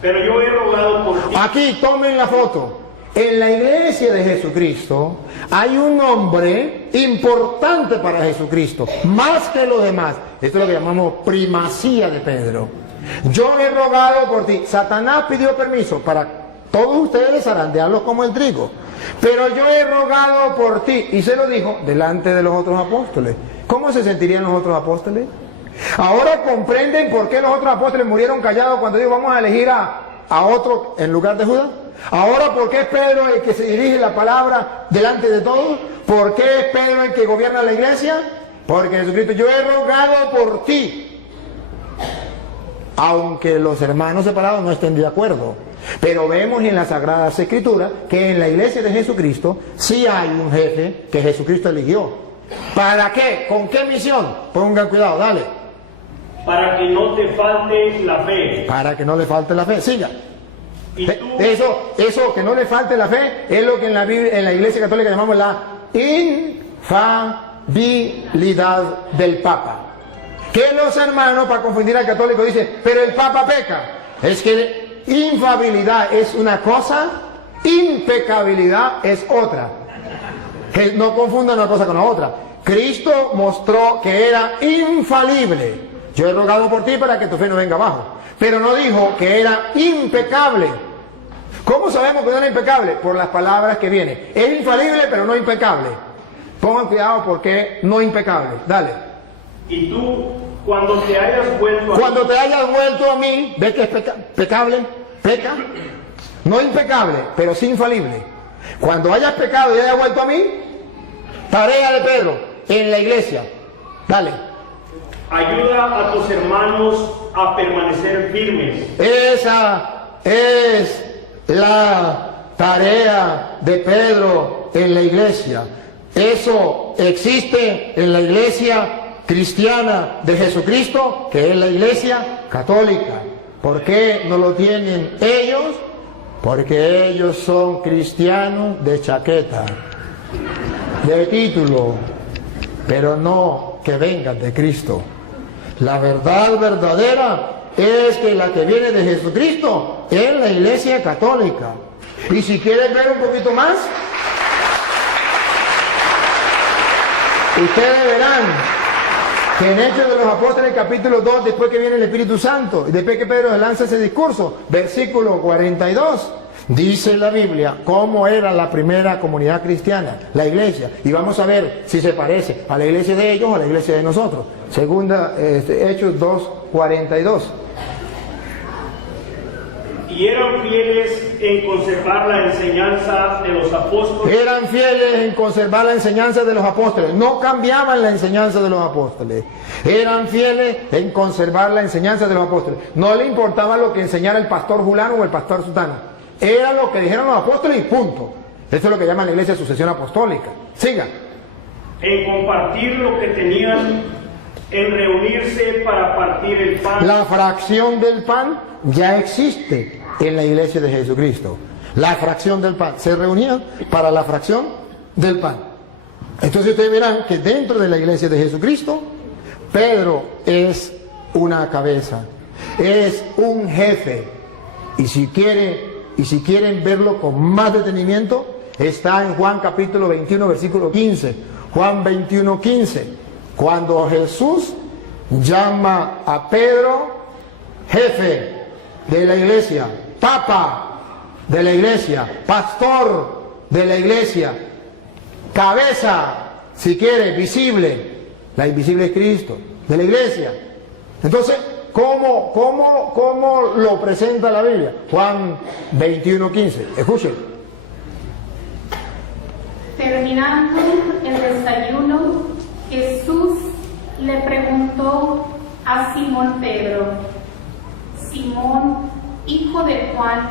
Pero yo he rogado por ti. Aquí tomen la foto. En la iglesia de Jesucristo hay un hombre importante para Jesucristo, más que los demás. Esto es lo que llamamos primacía de Pedro. Yo he rogado por ti. Satanás pidió permiso para todos ustedes zarandearlos como el trigo, pero yo he rogado por ti, y se lo dijo delante de los otros apóstoles. ¿Cómo se sentirían los otros apóstoles? Ahora comprenden por qué los otros apóstoles murieron callados cuando dijo vamos a elegir a otro en lugar de Judas. Ahora, ¿por qué es Pedro el que se dirige la palabra delante de todos? ¿Por qué es Pedro el que gobierna la iglesia? Porque Jesucristo, yo he rogado por ti, aunque los hermanos separados no estén de acuerdo. Pero vemos en las Sagradas Escrituras que en la iglesia de Jesucristo sí hay un jefe que Jesucristo eligió. ¿Para qué? ¿Con qué misión? Pongan cuidado, dale. Para que no te falte la fe. Para que no le falte la fe. Siga. Y tú, Eso que no le falte la fe es lo que en la Iglesia Católica llamamos la infalibilidad del Papa. Que los hermanos, para confundir al católico, dicen, pero el Papa peca. Es que infabilidad es una cosa, impecabilidad es otra. Que no confundan una cosa con la otra. Cristo mostró que era infalible. Yo he rogado por ti para que tu fe no venga abajo. Pero no dijo que era impecable. ¿Cómo sabemos que no era impecable? Por las palabras que vienen. Es infalible, pero no impecable. Pongan cuidado porque no impecable. Dale. y tú, cuando te hayas vuelto a mí, ¿ves que es pecable? ¿Peca? No impecable, pero sí infalible. Cuando hayas pecado y hayas vuelto a mí, tarea de Pedro en la iglesia. Dale. ayuda a tus hermanos a permanecer firmes. Esa es la tarea de Pedro en la iglesia. Eso existe en la iglesia cristiana de Jesucristo, que es la iglesia católica. ¿Por qué no lo tienen ellos? Porque ellos son cristianos de chaqueta, de título, pero no que vengan de Cristo. La verdad verdadera es que la que viene de Jesucristo es la iglesia católica. Y si quieren ver un poquito más, ustedes verán que en Hechos de los Apóstoles capítulo 2, después que viene el Espíritu Santo, y después que Pedro lanza ese discurso, versículo 42, dice la Biblia cómo era la primera comunidad cristiana, la iglesia, y vamos a ver si se parece a la iglesia de ellos o a la iglesia de nosotros. Segunda, Hechos 2, 42. y eran fieles en conservar la enseñanza de los apóstoles. Eran fieles en conservar la enseñanza de los apóstoles. No cambiaban la enseñanza de los apóstoles. Eran fieles en conservar la enseñanza de los apóstoles. No le importaba lo que enseñara el pastor fulano o el pastor sutana. Era lo que dijeron los apóstoles y punto. Eso es lo que llaman la iglesia sucesión apostólica. Siga. En compartir lo que tenían, en reunirse para partir el pan. La fracción del pan ya existe en la iglesia de Jesucristo. La fracción del pan. Se reunían para la fracción del pan. Entonces ustedes verán que dentro de la iglesia de Jesucristo, Pedro es una cabeza, es un jefe. Y si quieren verlo con más detenimiento, está en Juan capítulo 21, versículo 15. Juan 21, 15. Cuando Jesús llama a Pedro jefe de la iglesia, papa de la iglesia, pastor de la iglesia, cabeza, si quiere, visible, la invisible es Cristo, de la iglesia. Entonces, ¿cómo lo presenta la Biblia? Juan 21, 15. Escuchen. Terminando el desayuno, Jesús le preguntó a Simón Pedro: Simón, hijo de Juan,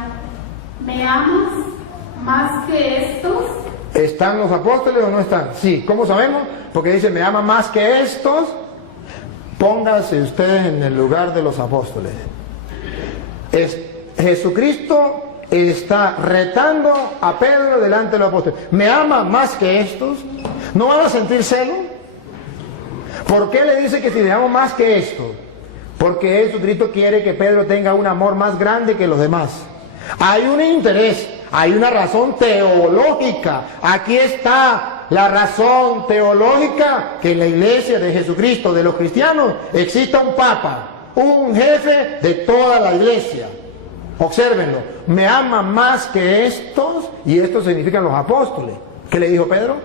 ¿me amas más que estos? ¿Están los apóstoles o no están? Sí. ¿Cómo sabemos? Porque dice, ¿me ama más que estos? Pónganse ustedes en el lugar de los apóstoles. Jesucristo está retando a Pedro delante de los apóstoles. ¿Me ama más que estos? ¿No van a sentir celo? ¿Por qué le dice que si le amo más que estos? Porque Jesucristo quiere que Pedro tenga un amor más grande que los demás. Hay un interés, hay una razón teológica. Aquí está la razón teológica, que en la iglesia de Jesucristo, de los cristianos, exista un papa, un jefe de toda la iglesia. Obsérvenlo, me ama más que estos, y estos significan los apóstoles. ¿Qué le dijo Pedro?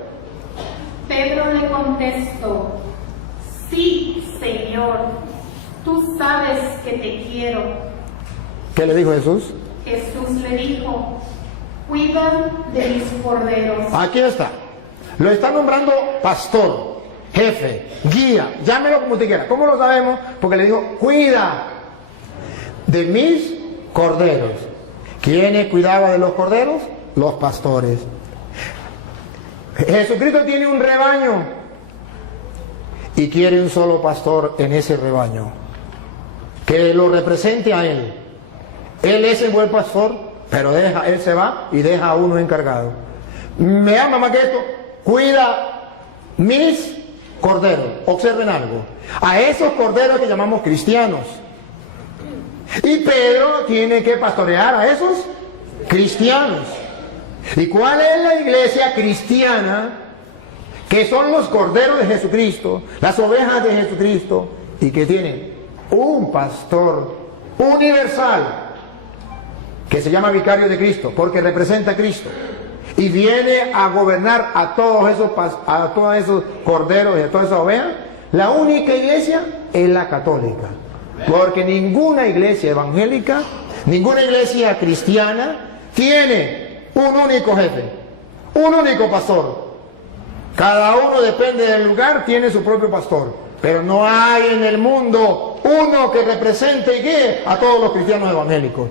Pedro le contestó: sí, Señor, tú sabes que te quiero. ¿Qué le dijo Jesús? Jesús le dijo: cuida de mis corderos. Aquí está. Lo está nombrando pastor, jefe, guía, llámelo como usted quiera. ¿Cómo lo sabemos? Porque le dijo, cuida de mis corderos. ¿Quiénes cuidaba de los corderos? Los pastores. Jesucristo tiene un rebaño y quiere un solo pastor en ese rebaño que lo represente a él. Él es el buen pastor, pero él se va y deja a uno encargado. Me ama más que esto, cuida mis corderos. Observen algo, a esos corderos que llamamos cristianos. Y Pedro tiene que pastorear a esos cristianos. ¿Y cuál es la iglesia cristiana? Que son los corderos de Jesucristo, las ovejas de Jesucristo, y que tienen un pastor universal que se llama vicario de Cristo, porque representa a Cristo y viene a gobernar a todos esos corderos y a todas esas ovejas. La única iglesia es la católica, porque ninguna iglesia evangélica, ninguna iglesia cristiana tiene un único jefe, un único pastor. Cada uno, depende del lugar, tiene su propio pastor, pero no hay en el mundo uno que represente y guíe a todos los cristianos evangélicos.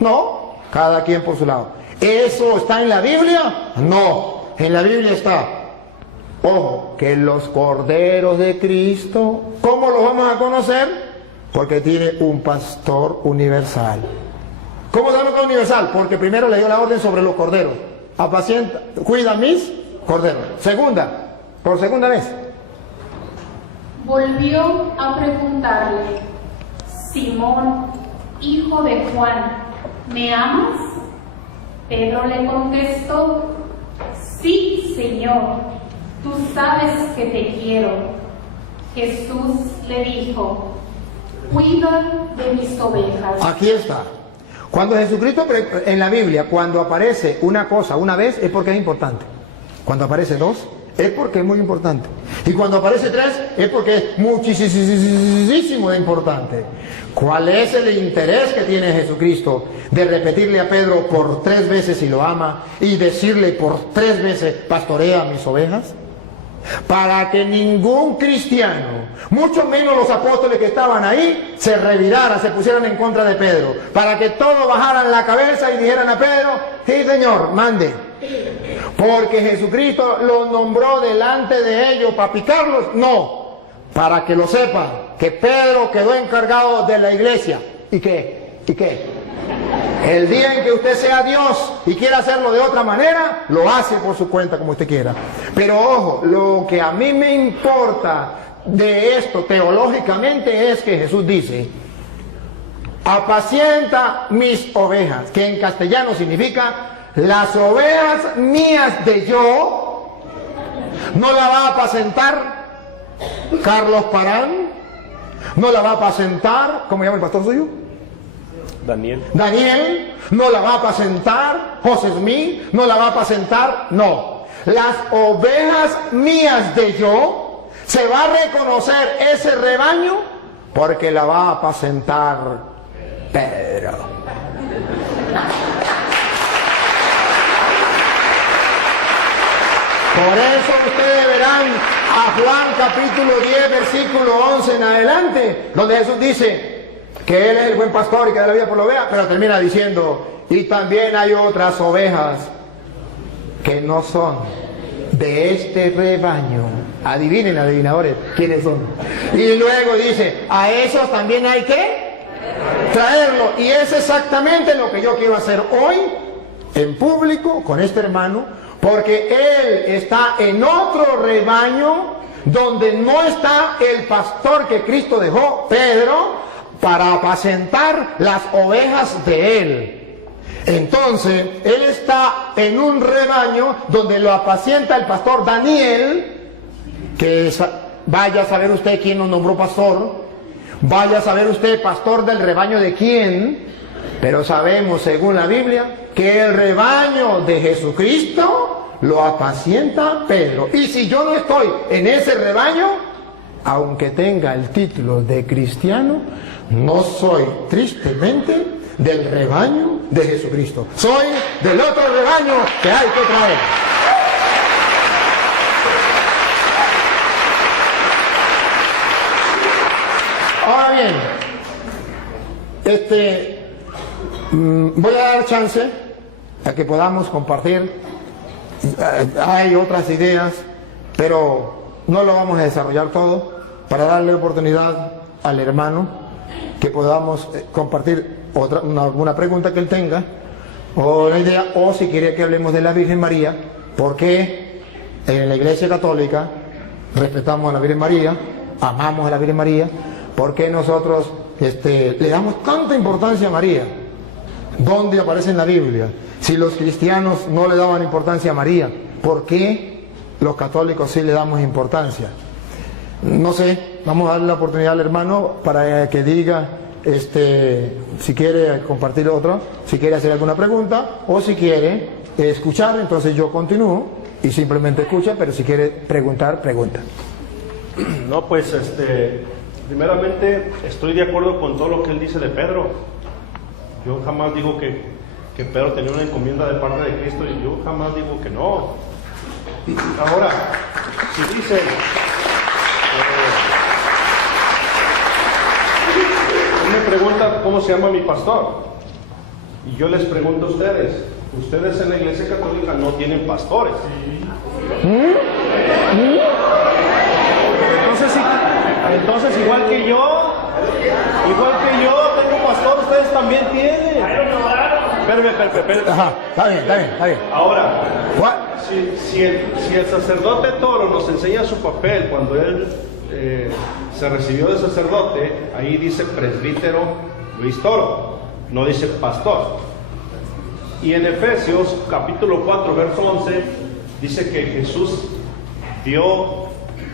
No, cada quien por su lado. ¿Eso está en la Biblia? No, en la Biblia está, ojo, que los corderos de Cristo, ¿cómo los vamos a conocer? Porque tiene un pastor universal. ¿Cómo sabemos que es universal? Porque primero le dio la orden sobre los corderos: apacienta, cuida mis corderos. Por segunda vez. Volvió a preguntarle: Simón, hijo de Juan, ¿me amas? Pedro le contestó: sí, Señor, tú sabes que te quiero. Jesús le dijo: cuida de mis ovejas. Aquí está. Cuando Jesucristo, en la Biblia, cuando aparece una cosa una vez, es porque es importante. Cuando aparece dos, es porque es muy importante. Y cuando aparece 3 es porque es muchísimo de importante. ¿Cuál es el interés que tiene Jesucristo de repetirle a Pedro por 3 veces si lo ama y decirle por 3 veces pastorea mis ovejas? Para que ningún cristiano, mucho menos los apóstoles que estaban ahí, se reviraran, se pusieran en contra de Pedro. Para que todos bajaran la cabeza y dijeran a Pedro: sí, Señor, mande. Porque Jesucristo los nombró delante de ellos para picarlos. No, para que lo sepan, que Pedro quedó encargado de la iglesia. ¿Y qué? ¿Y qué? El día en que usted sea Dios y quiera hacerlo de otra manera, lo hace por su cuenta como usted quiera. Pero ojo, lo que a mí me importa de esto teológicamente es que Jesús dice: apacienta mis ovejas, que en castellano significa las ovejas mías de yo. No la va a apacentar Carlos Parán, no la va a apacentar, ¿cómo llama el pastor suyo? Daniel, no la va a apacentar José Smith, no la va a apacentar, no. Las ovejas mías de yo, se va a reconocer ese rebaño porque la va a apacentar Pedro. Por eso ustedes verán a Juan capítulo 10, versículo 11 en adelante, donde Jesús dice que Él es el buen pastor y que da la vida por la oveja, pero termina diciendo: y también hay otras ovejas que no son de este rebaño. Adivinen, adivinadores, ¿quiénes son? Y luego dice: a esos también hay que traerlo. Y es exactamente lo que yo quiero hacer hoy en público con este hermano, porque él está en otro rebaño donde no está el pastor que Cristo dejó, Pedro, para apacentar las ovejas de él. Entonces, él está en un rebaño donde lo apacienta el pastor Daniel, que vaya a saber usted quién nos nombró pastor, vaya a saber usted pastor del rebaño de quién, pero sabemos según la Biblia que el rebaño de Jesucristo lo apacienta Pedro. Y si yo no estoy en ese rebaño, aunque tenga el título de cristiano, no soy tristemente del rebaño de Jesucristo. Soy del otro rebaño que hay que traer. Ahora bien, voy a dar chance a que podamos compartir. Hay otras ideas, pero no lo vamos a desarrollar todo, para darle oportunidad al hermano que podamos compartir alguna pregunta que él tenga, o una idea, o si quiere que hablemos de la Virgen María, porque en la Iglesia Católica respetamos a la Virgen María, amamos a la Virgen María, porque nosotros le damos tanta importancia a María. ¿Dónde aparece en la Biblia? Si los cristianos no le daban importancia a María, ¿por qué los católicos sí le damos importancia? No sé, vamos a darle la oportunidad al hermano para que diga si quiere compartir otro, si quiere hacer alguna pregunta, o si quiere escuchar, entonces yo continúo y simplemente escucha, pero si quiere preguntar, pregunta. No, pues primeramente estoy de acuerdo con todo lo que él dice de Pedro. Yo jamás digo que Pedro tenía una encomienda de parte de Cristo, y yo jamás digo que no. Ahora, si dicen, él me pregunta cómo se llama mi pastor, y yo les pregunto a ustedes en la Iglesia Católica no tienen pastores. Entonces igual que yo tengo pastor, ustedes también tienen. Espérame. Ajá, está bien. Ahora, si el sacerdote Toro nos enseña su papel cuando él se recibió de sacerdote, ahí dice presbítero Luis Toro, no dice pastor. Y en Efesios capítulo 4 verso 11 dice que Jesús dio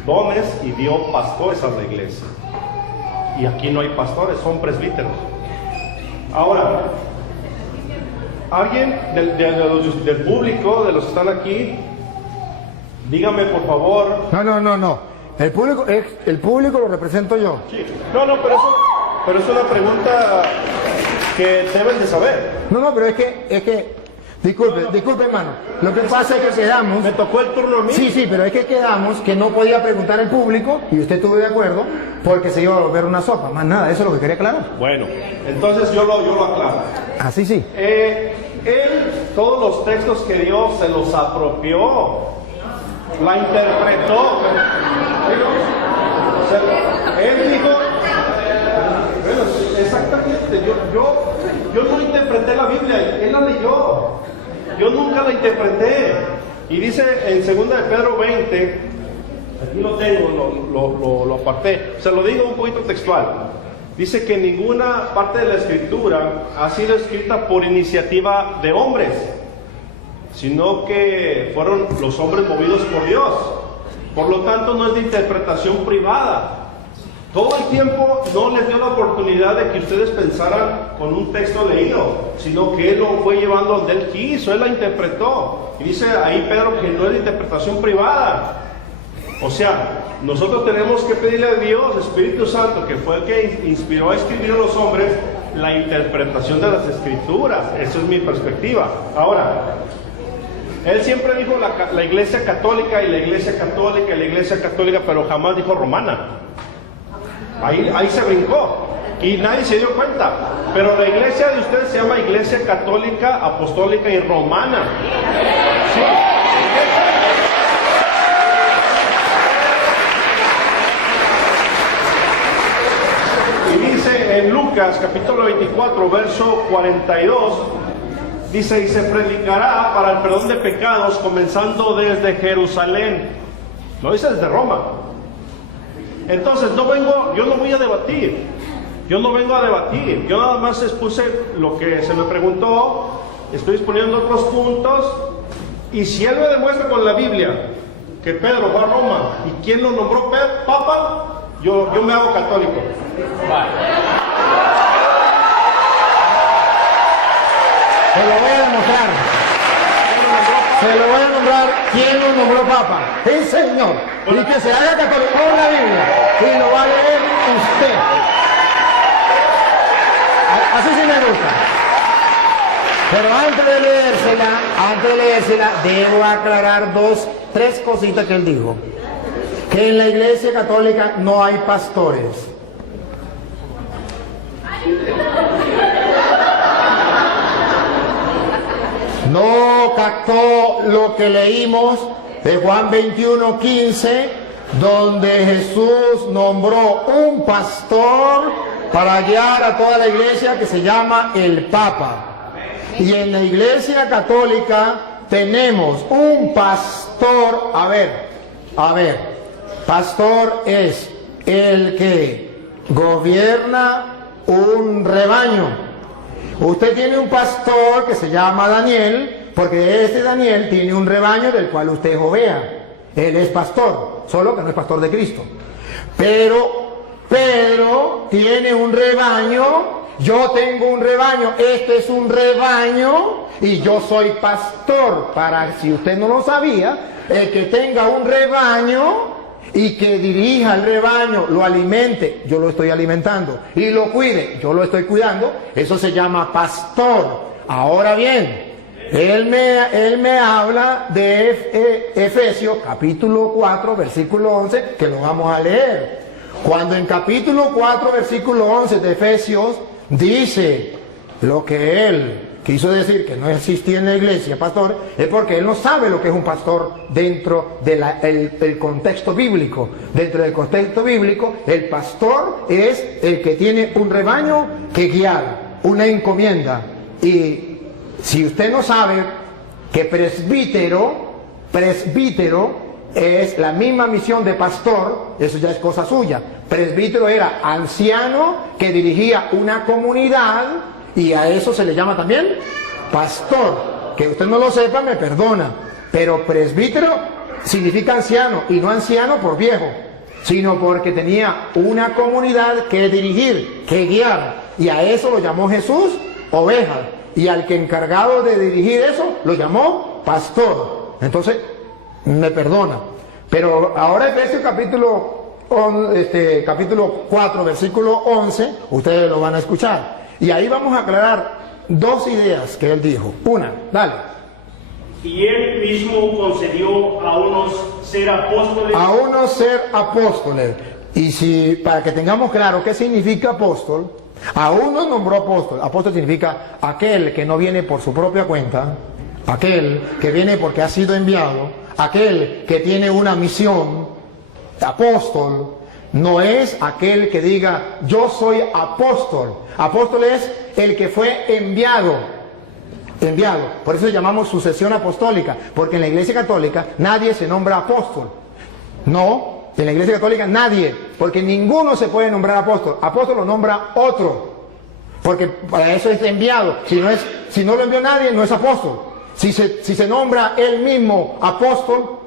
dones y dio pastores a la iglesia, y aquí no hay pastores, son presbíteros. Ahora, alguien del público, de los que están aquí, dígame por favor. No. el público lo represento yo. Sí. No, pero es una pregunta que deben de saber. No, pero es que, disculpe hermano, lo que pasa es que quedamos... Me tocó el turno a mí. Sí, pero es que quedamos que no podía preguntar al público, y usted estuvo de acuerdo, porque se iba a volver una sopa, más nada, eso es lo que quería aclarar. Bueno, entonces yo lo aclaro. Así sí. Él, todos los textos que dio, se los apropió, la interpretó. Él dijo, bueno, exactamente, yo no interpreté la Biblia, él la leyó, yo nunca la interpreté. Y dice en 2 de Pedro 20, aquí lo tengo, lo aparté, se lo digo un poquito textual. Dice que ninguna parte de la escritura ha sido escrita por iniciativa de hombres, sino que fueron los hombres movidos por Dios. Por lo tanto, no es de interpretación privada. Todo el tiempo no les dio la oportunidad de que ustedes pensaran con un texto leído, sino que Él lo fue llevando donde Él quiso, Él la interpretó. Y dice ahí Pedro que no es de interpretación privada. O sea, nosotros tenemos que pedirle a Dios, Espíritu Santo, que fue el que inspiró a escribir a los hombres, la interpretación de las Escrituras. Esa es mi perspectiva. Ahora, él siempre dijo la Iglesia Católica y la Iglesia Católica y la Iglesia Católica, pero jamás dijo romana. Ahí se brincó y nadie se dio cuenta. Pero la iglesia de ustedes se llama Iglesia Católica, Apostólica y Romana. ¿Sí? Y dice en Lucas capítulo 24, verso 42, dice, y se predicará para el perdón de pecados comenzando desde Jerusalén. No dice desde Roma. Entonces yo no voy a debatir, yo no vengo a debatir, yo nada más expuse lo que se me preguntó, estoy exponiendo otros puntos, y si él me demuestra con la Biblia que Pedro fue a Roma y quién lo nombró papa, yo me hago católico. Se lo voy a demostrar. Se lo voy a nombrar quién lo nombró papa. El Señor. Y que se haga católico con la Biblia. Y lo va a leer usted. Así sí me gusta. Pero antes de leérsela, debo aclarar tres cositas que él dijo. Que en la Iglesia Católica no hay pastores. No captó lo que leímos de Juan 21:15, donde Jesús nombró un pastor para guiar a toda la iglesia, que se llama el Papa. Y en la Iglesia Católica tenemos un pastor. A ver, pastor es el que gobierna un rebaño. Usted tiene un pastor que se llama Daniel, porque este Daniel tiene un rebaño del cual usted es oveja. Él es pastor, solo que no es pastor de Cristo. Pero Pedro tiene un rebaño, yo tengo un rebaño, este es un rebaño y yo soy pastor. Para, si usted no lo sabía, el que tenga un rebaño y que dirija el rebaño, lo alimente, yo lo estoy alimentando, y lo cuide, yo lo estoy cuidando, eso se llama pastor. Ahora bien, él me habla de Efesios capítulo 4 versículo 11, que lo vamos a leer. Cuando en capítulo 4 versículo 11 de Efesios dice lo que él quiso decir, que no existía en la iglesia pastor, es porque él no sabe lo que es un pastor dentro del contexto bíblico. Dentro del contexto bíblico, el pastor es el que tiene un rebaño que guiar, una encomienda. Y si usted no sabe que presbítero es la misma misión de pastor, eso ya es cosa suya. Presbítero era anciano que dirigía una comunidad, y a eso se le llama también pastor. Que usted no lo sepa, me perdona, pero presbítero significa anciano, y no anciano por viejo, sino porque tenía una comunidad que dirigir, que guiar, y a eso lo llamó Jesús oveja, y al que encargado de dirigir eso lo llamó pastor. Entonces me perdona, pero ahora Efesios capítulo capítulo 4, versículo 11, ustedes lo van a escuchar. Y ahí vamos a aclarar dos ideas que él dijo. Una, dale. Y él mismo concedió a unos ser apóstoles. A unos ser apóstoles. Y si, para que tengamos claro qué significa apóstol, a unos nombró apóstol. Apóstol significa aquel que no viene por su propia cuenta, aquel que viene porque ha sido enviado, aquel que tiene una misión. Apóstol no es aquel que diga yo soy apóstol. Apóstol es el que fue enviado. Por eso llamamos sucesión apostólica, porque en la Iglesia Católica nadie se nombra apóstol. No, en la Iglesia Católica nadie, porque ninguno se puede nombrar apóstol. Apóstol lo nombra otro, porque para eso es enviado. Si no lo envió nadie, no es apóstol. Si se nombra él mismo apóstol,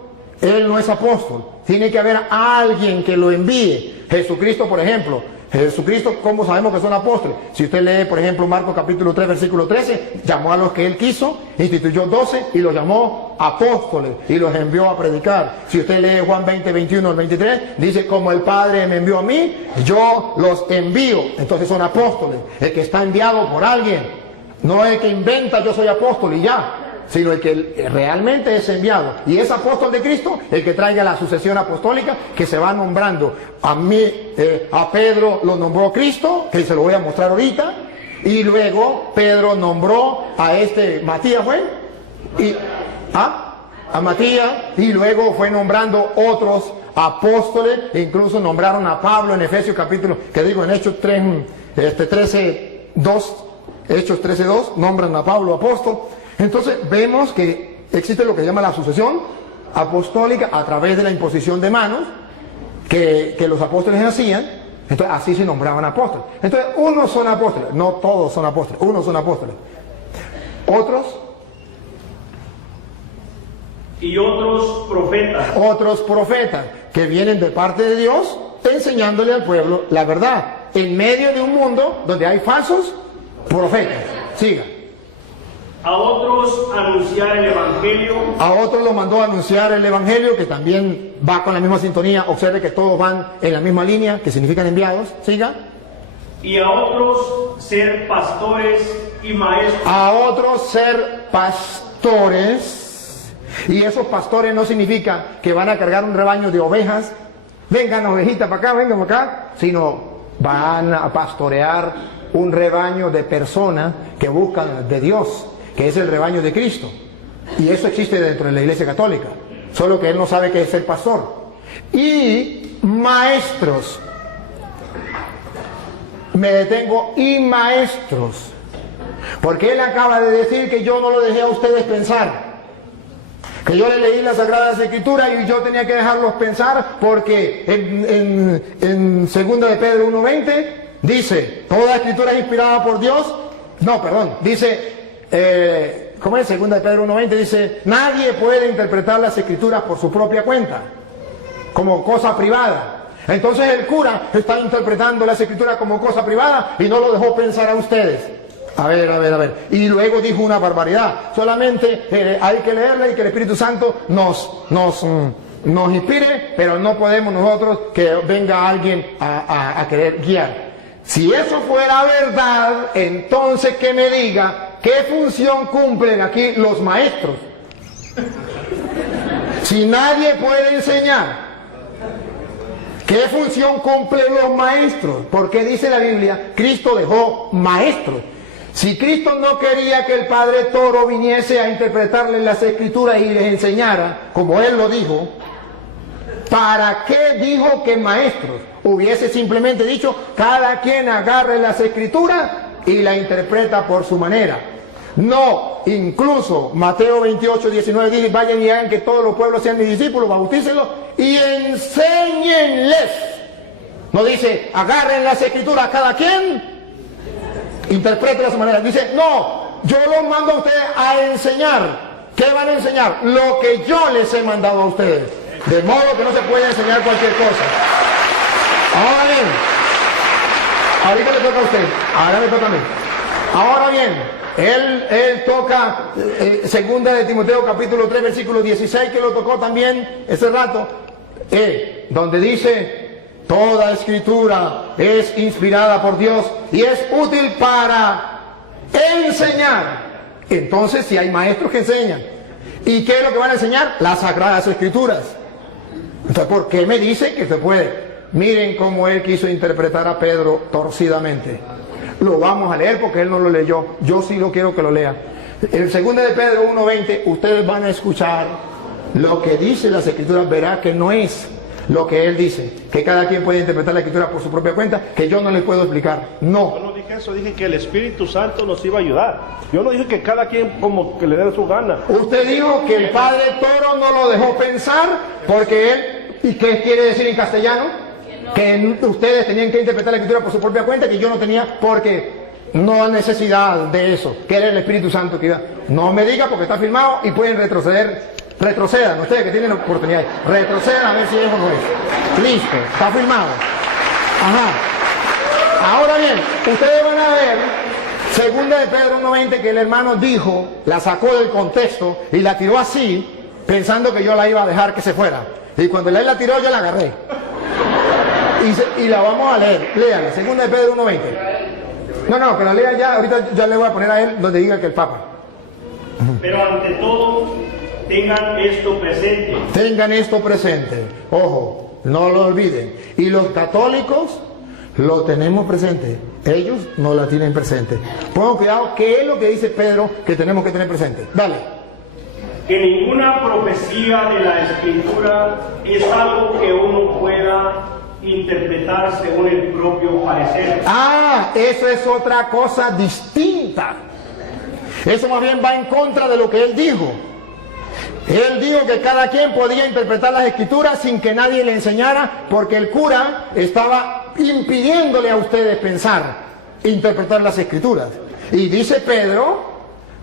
él no es apóstol. Tiene que haber alguien que lo envíe. Jesucristo, por ejemplo. Jesucristo, ¿cómo sabemos que son apóstoles? Si usted lee, por ejemplo, Marcos capítulo 3, versículo 13, llamó a los que él quiso, instituyó 12 y los llamó apóstoles y los envió a predicar. Si usted lee Juan 20, 21 al 23, dice, como el Padre me envió a mí, yo los envío. Entonces son apóstoles. El que está enviado por alguien, no el que inventa yo soy apóstol y ya, sino el que realmente es enviado. Y es apóstol de Cristo el que traiga la sucesión apostólica que se va nombrando. A Pedro lo nombró Cristo, que se lo voy a mostrar ahorita, y luego Pedro nombró a Matías, ¿fue? A Matías, y luego fue nombrando otros apóstoles, e incluso nombraron a Pablo en Efesios capítulo, en Hechos 13:2, Hechos 13:2, nombran a Pablo apóstol. Entonces vemos que existe lo que se llama la sucesión apostólica a través de la imposición de manos que los apóstoles hacían. Entonces así se nombraban apóstoles. Entonces unos son apóstoles, no todos son apóstoles, unos son apóstoles. Y otros profetas. Otros profetas que vienen de parte de Dios enseñándole al pueblo la verdad en medio de un mundo donde hay falsos profetas. Siga. A otros anunciar el Evangelio. A otros lo mandó a anunciar el Evangelio, que también va con la misma sintonía. Observe que todos van en la misma línea, que significan enviados. Siga. Y a otros ser pastores y maestros. A otros ser pastores. Y esos pastores no significa que van a cargar un rebaño de ovejas. Vengan ovejitas para acá, vengan para acá. Sino van a pastorear un rebaño de personas que buscan de Dios, que es el rebaño de Cristo. Y eso existe dentro de la Iglesia Católica, solo que él no sabe qué es ser pastor. Y maestros, me detengo, y maestros, porque él acaba de decir que yo no lo dejé a ustedes pensar, que yo le leí las Sagradas Escrituras y yo tenía que dejarlos pensar, porque en 2 de Pedro 1:20 dice, toda escritura es inspirada por Dios. Dice, ¿cómo es? 2 de Pedro 1:20 dice, nadie puede interpretar las escrituras por su propia cuenta, como cosa privada. Entonces el cura está interpretando las escrituras como cosa privada y no lo dejó pensar a ustedes. A ver. Y luego dijo una barbaridad. Solamente hay que leerla y que el Espíritu Santo nos inspire, pero no podemos nosotros que venga alguien a querer guiar. Si eso fuera verdad, entonces que me diga qué función cumplen aquí los maestros. Si nadie puede enseñar, ¿qué función cumplen los maestros? Porque dice la Biblia, Cristo dejó maestros. Si Cristo no quería que el Padre Toro viniese a interpretarles las Escrituras y les enseñara, como Él lo dijo, ¿para qué dijo que maestros? Hubiese simplemente dicho, cada quien agarre las Escrituras y la interpreta por su manera. No, incluso Mateo 28:19 dice, vayan y hagan que todos los pueblos sean mis discípulos, bautícenlos y enséñenles. No dice, agarren las Escrituras, cada quien interprete a su manera. Dice, no, yo los mando a ustedes a enseñar. ¿Qué van a enseñar? Lo que yo les he mandado a ustedes. De modo que no se puede enseñar cualquier cosa. Ahora bien, ahorita le toca a usted, ahora me toca a mí. Ahora bien, él toca 2 de Timoteo capítulo 3 versículo 16, que lo tocó también ese rato, donde dice toda escritura es inspirada por Dios y es útil para enseñar. Entonces, si hay maestros que enseñan, ¿y qué es lo que van a enseñar? Las Sagradas Escrituras. Entonces, ¿por qué me dice que se puede? Miren cómo él quiso interpretar a Pedro torcidamente. Lo vamos a leer porque él no lo leyó. Yo sí lo quiero que lo lea. El 2 de Pedro 1:20, ustedes van a escuchar lo que dice las Escrituras, verá que no es lo que él dice, que cada quien puede interpretar la Escritura por su propia cuenta, que yo no les puedo explicar. No. Yo no dije eso, dije que el Espíritu Santo nos iba a ayudar. Yo no dije que cada quien como que le dé su gana. Usted dijo que el Padre Toro no lo dejó pensar porque él, ¿y qué quiere decir en castellano? Que ustedes tenían que interpretar la Escritura por su propia cuenta, que yo no tenía, porque no hay necesidad de eso, que era el Espíritu Santo que iba. No me diga porque está firmado y pueden retroceder. Retrocedan, ustedes que tienen la oportunidad, retrocedan a ver si eso no es. Listo, está firmado. Ajá. Ahora bien, ustedes van a ver, 2 de Pedro 1:20, que el hermano dijo, la sacó del contexto y la tiró así, pensando que yo la iba a dejar que se fuera. Y cuando él la tiró, yo la agarré. Y la vamos a leer, léanla, 2 de Pedro 1:20. No, que la lea ya, ahorita ya le voy a poner a él donde diga que el Papa. Pero ante todo, tengan esto presente. Tengan esto presente, ojo, no lo olviden. Y los católicos lo tenemos presente, ellos no la tienen presente. Pongan cuidado, ¿qué es lo que dice Pedro que tenemos que tener presente? Dale. Que ninguna profecía de la Escritura es algo que uno pueda interpretar según el propio parecer. Ah, eso es otra cosa distinta. Eso más bien va en contra de lo que él dijo. Él dijo que cada quien podía interpretar las Escrituras sin que nadie le enseñara, porque el cura estaba impidiéndole a ustedes pensar, interpretar las Escrituras. Y dice Pedro,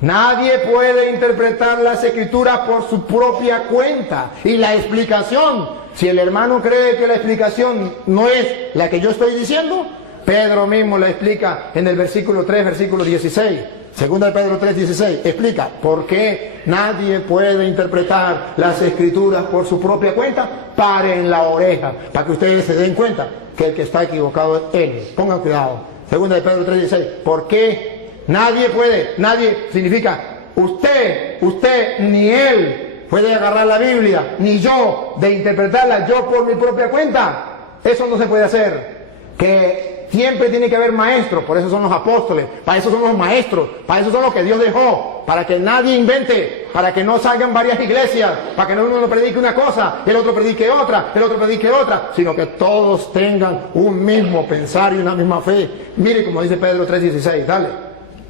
nadie puede interpretar las Escrituras por su propia cuenta. Y la explicación, si el hermano cree que la explicación no es la que yo estoy diciendo, Pedro mismo la explica en el versículo 3, versículo 16. 2 de Pedro 3:16 explica por qué nadie puede interpretar las Escrituras por su propia cuenta. Paren la oreja para que ustedes se den cuenta que el que está equivocado es él. Pongan cuidado. 2 de Pedro 3:16. ¿Por qué nadie puede? Nadie significa usted ni él puede agarrar la Biblia, ni yo de interpretarla yo por mi propia cuenta. Eso no se puede hacer. Que siempre tiene que haber maestros, por eso son los apóstoles, para eso son los maestros, para eso son los que Dios dejó, para que nadie invente, para que no salgan varias iglesias, para que no uno predique una cosa, el otro predique otra, el otro predique otra, sino que todos tengan un mismo pensar y una misma fe. Mire como dice Pedro 3:16, dale.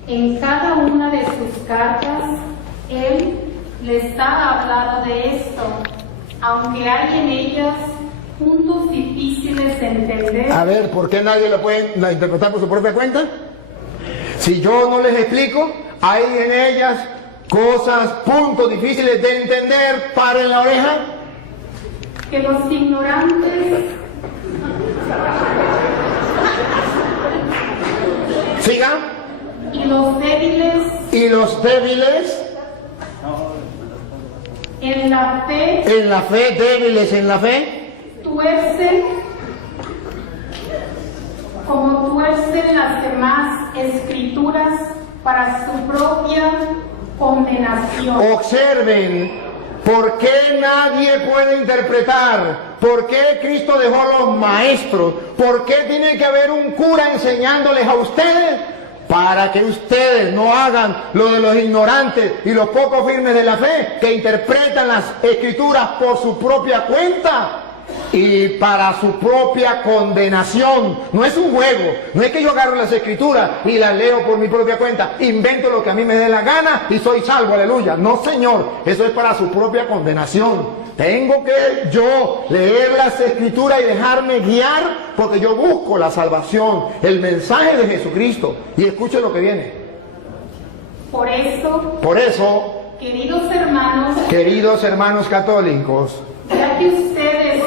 En cada una de sus cartas, él les ha hablado de esto, aunque hay en ellas puntos difíciles de entender. A ver, ¿por qué nadie lo puede interpretar por su propia cuenta? Si yo no les explico, hay en ellas cosas, puntos difíciles de entender. Paren la oreja. Que los ignorantes Siga. y los débiles Y los débiles en la fe débiles en la fe, tuercen como tuercen las demás Escrituras para su propia condenación. observen, ¿por qué nadie puede interpretar? ¿Por qué Cristo dejó los maestros? ¿Por qué tiene que haber un cura enseñándoles a ustedes? Para que ustedes no hagan lo de los ignorantes y los poco firmes de la fe, que interpretan las Escrituras por su propia cuenta y para su propia condenación. No es un juego, no es que yo agarro las Escrituras y las leo por mi propia cuenta, invento lo que a mí me dé la gana y soy salvo, aleluya. No, señor, eso es para su propia condenación. Tengo que yo leer las Escrituras y dejarme guiar, porque yo busco la salvación, el mensaje de Jesucristo. Y escuche lo que viene. Por eso, queridos hermanos católicos, ya que ustedes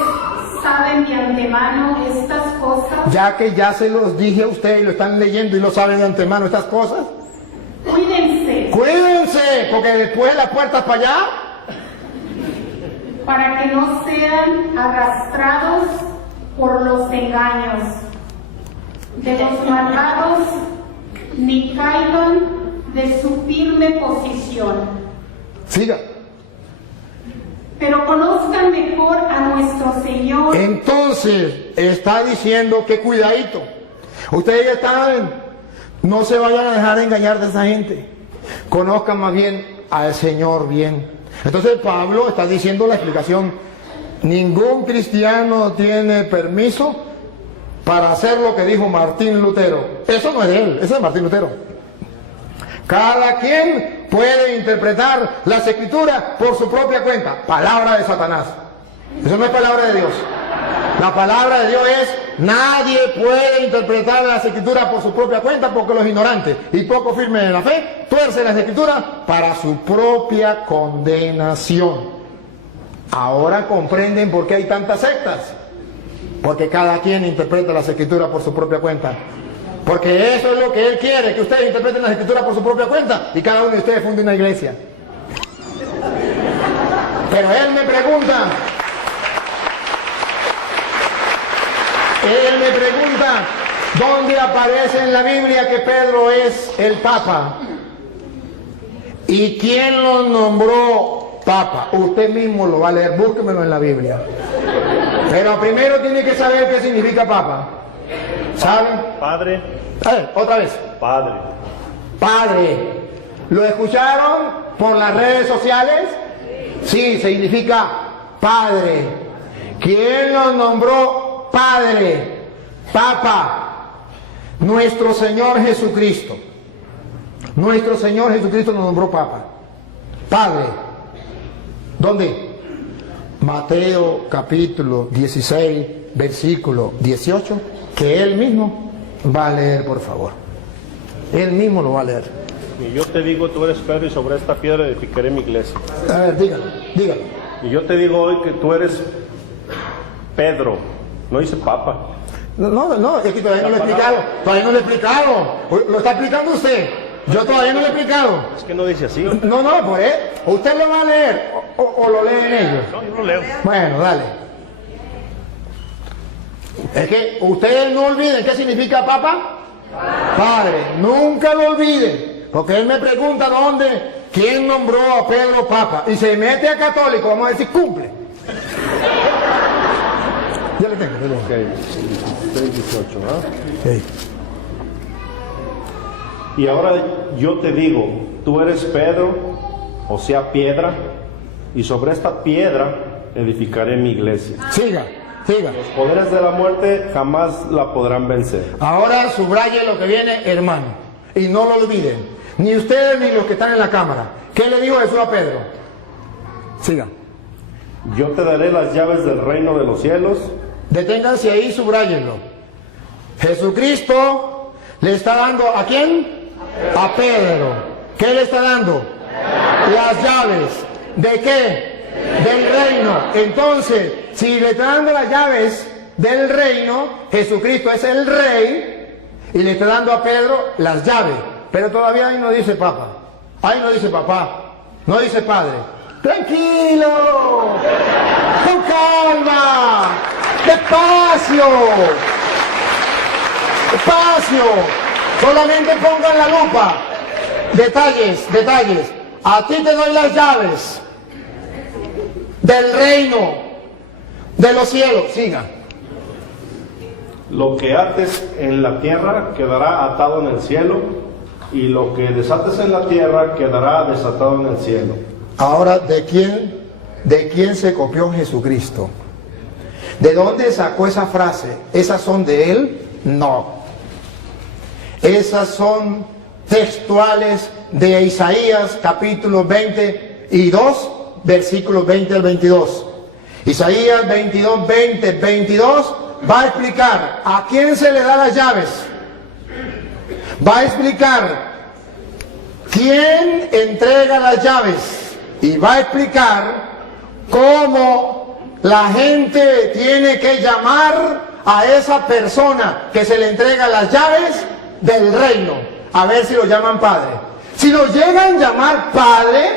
saben de antemano estas cosas, ya que ya se los dije a ustedes y lo están leyendo y lo saben de antemano estas cosas, cuídense, porque después las puertas para allá, para que no sean arrastrados por los engaños de los malvados, ni caigan de su firme posición. Siga. Pero conozcan mejor a nuestro Señor. Entonces, está diciendo que cuidadito. Ustedes ya saben, no se vayan a dejar engañar de esa gente. Conozcan más bien al Señor bien. Entonces Pablo está diciendo la explicación. Ningún cristiano tiene permiso para hacer lo que dijo Martín Lutero. Eso no es de él, eso es de Martín Lutero. Cada quien puede interpretar las escrituras por su propia cuenta. Palabra de Satanás. Eso no es palabra de Dios. La palabra de Dios es: nadie puede interpretar las escrituras por su propia cuenta, porque los ignorantes y poco firmes en la fe tuercen las escrituras para su propia condenación. Ahora comprenden por qué hay tantas sectas. Porque cada quien interpreta las escrituras por su propia cuenta. Porque eso es lo que Él quiere, que ustedes interpreten las escrituras por su propia cuenta y cada uno de ustedes funde una iglesia. Pero Él me pregunta, ¿dónde aparece en la Biblia que Pedro es el Papa? ¿Y quién lo nombró Papa? Usted mismo lo va a leer, búsquemelo en la Biblia. Pero primero tiene que saber qué significa Papa. ¿Saben? Padre. Otra vez. Padre. Padre. ¿Lo escucharon por las redes sociales? Sí, significa Padre. ¿Quién lo nombró Padre? Papa. Nuestro Señor Jesucristo. Nuestro Señor Jesucristo lo nombró Papa. Padre. ¿Dónde? Mateo capítulo 16, versículo 18, que Él mismo va a leer, por favor. Él mismo lo va a leer. Y yo te digo, tú eres Pedro, y sobre esta piedra edificaré mi iglesia. A ver, dígalo, dígalo. Y yo te digo hoy que tú eres Pedro, no dice Papa. No, es que todavía no lo he explicado. Todavía no lo he explicado. Lo está explicando usted. Yo todavía no lo he explicado. Es que no dice así. No, por él. Usted lo va a leer o lo leen ellos. No, yo lo leo. Bueno, dale. Es que ustedes no olviden qué significa Papa. Padre, nunca lo olviden. Porque él me pregunta quién nombró a Pedro Papa. Y se mete a católico, vamos a decir, cumple. Ya le tengo. Ok, 18, ¿ah? Okay. Y ahora yo te digo, tú eres Pedro, o sea, piedra, y sobre esta piedra edificaré mi iglesia. Siga. Los poderes de la muerte jamás la podrán vencer. Ahora subraye lo que viene, hermano. Y no lo olviden. Ni ustedes ni los que están en la cámara. ¿Qué le dijo Jesús a Pedro? Siga. Yo te daré las llaves del reino de los cielos. Deténganse ahí, subrayenlo. Jesucristo le está dando ¿a quién? A Pedro. ¿Qué le está dando? Las llaves. ¿De qué? Del reino. Entonces, si le está dando las llaves del reino, Jesucristo es el rey y le está dando a Pedro las llaves. Pero todavía ahí no dice Papa. Ahí no dice papá. No dice padre. Tranquilo. Con calma. Despacio. Despacio. Solamente pongan la lupa. Detalles. A ti te doy las llaves del reino de los cielos. Siga. Lo que ates en la tierra quedará atado en el cielo, y lo que desates en la tierra quedará desatado en el cielo. Ahora, ¿de quién se copió Jesucristo? ¿De dónde sacó esa frase? ¿Esas son de él? No. Esas son textuales de Isaías capítulo 22, versículos 20 al 22. Isaías 22, 20, 22 va a explicar a quién se le da las llaves. Va a explicar quién entrega las llaves. Y va a explicar cómo la gente tiene que llamar a esa persona que se le entrega las llaves del reino. A ver si lo llaman padre. Si lo llegan a llamar padre,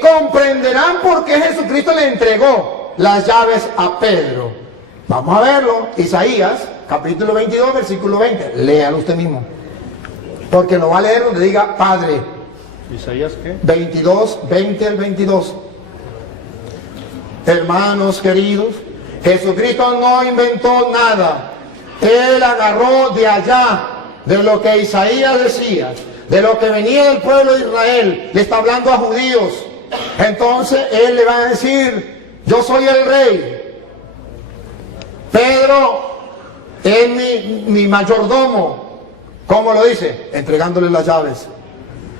comprenderán por qué Jesucristo le entregó las llaves a Pedro. Vamos a verlo. Isaías, capítulo 22, versículo 20. Léalo usted mismo. Porque lo va a leer donde diga Padre. ¿Isaías qué? 22, 20 al 22. Hermanos queridos, Jesucristo no inventó nada. Él agarró de allá, de lo que Isaías decía, de lo que venía del pueblo de Israel. Le está hablando a judíos. Entonces Él le va a decir, yo soy el rey. Pedro es mi mayordomo. ¿Cómo lo dice? Entregándole las llaves.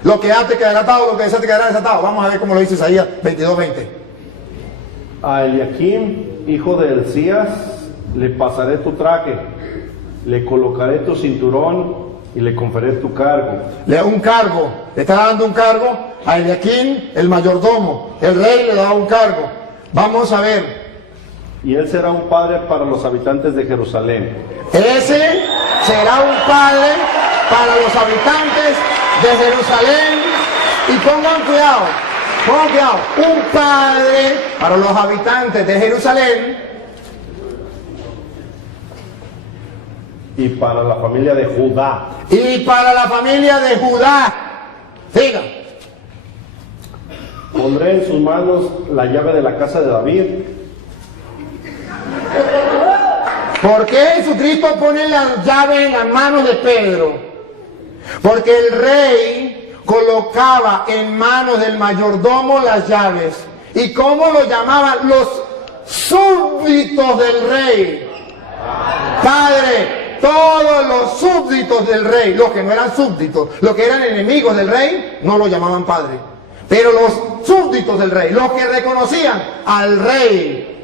Lo que ate quedará atado, lo que desate quedará desatado. Vamos a ver cómo lo dice Isaías 22:20. A Eliakim, hijo de Hilcías, le pasaré tu traje, le colocaré tu cinturón y le conferiré tu cargo. Le da un cargo, le está dando un cargo a Eliakim, el mayordomo. El rey le da un cargo. Vamos a ver. Y él será un padre para los habitantes de Jerusalén. Ese será un padre para los habitantes de Jerusalén. Y pongan cuidado, un padre para los habitantes de Jerusalén. Y para la familia de Judá. Y para la familia de Judá. Diga. Pondré en sus manos la llave de la casa de David. ¿Por qué Jesucristo pone la llave en las manos de Pedro? Porque el rey colocaba en manos del mayordomo las llaves. ¿Y cómo lo llamaban? Los súbditos del rey. Padre, todos los súbditos del rey, los que no eran súbditos, los que eran enemigos del rey, no lo llamaban padre. Pero los súbditos del rey, los que reconocían al rey,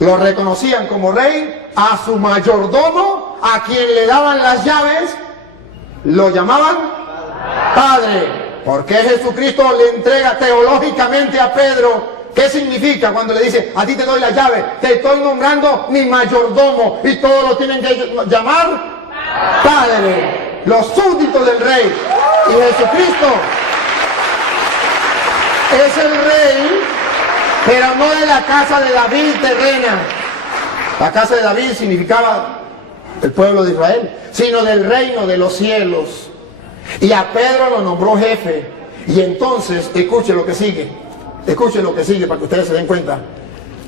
lo reconocían como rey, a su mayordomo, a quien le daban las llaves, lo llamaban padre. Porque Jesucristo le entrega teológicamente a Pedro. ¿Qué significa cuando le dice, a ti te doy la llave, te estoy nombrando mi mayordomo, y todos lo tienen que llamar padre? Los súbditos del rey. Y Jesucristo es el rey, pero no de la casa de David terrena. La casa de David significaba el pueblo de Israel, sino del reino de los cielos. Y a Pedro lo nombró jefe. Y entonces, escuche lo que sigue. Escuche lo que sigue para que ustedes se den cuenta.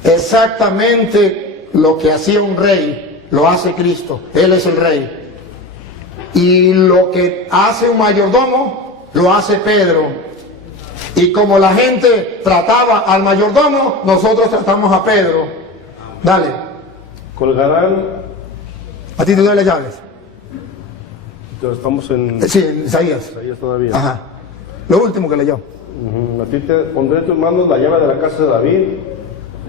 Exactamente lo que hacía un rey, lo hace Cristo. Él es el rey. Y lo que hace un mayordomo, lo hace Pedro. Y como la gente trataba al mayordomo, nosotros tratamos a Pedro. Dale. Colgarán. A ti te doy las llaves. Estamos en Sí, Isaías. Isaías todavía. Ajá. Lo último que leyó. A ti te pondré en tus manos la llave de la casa de David.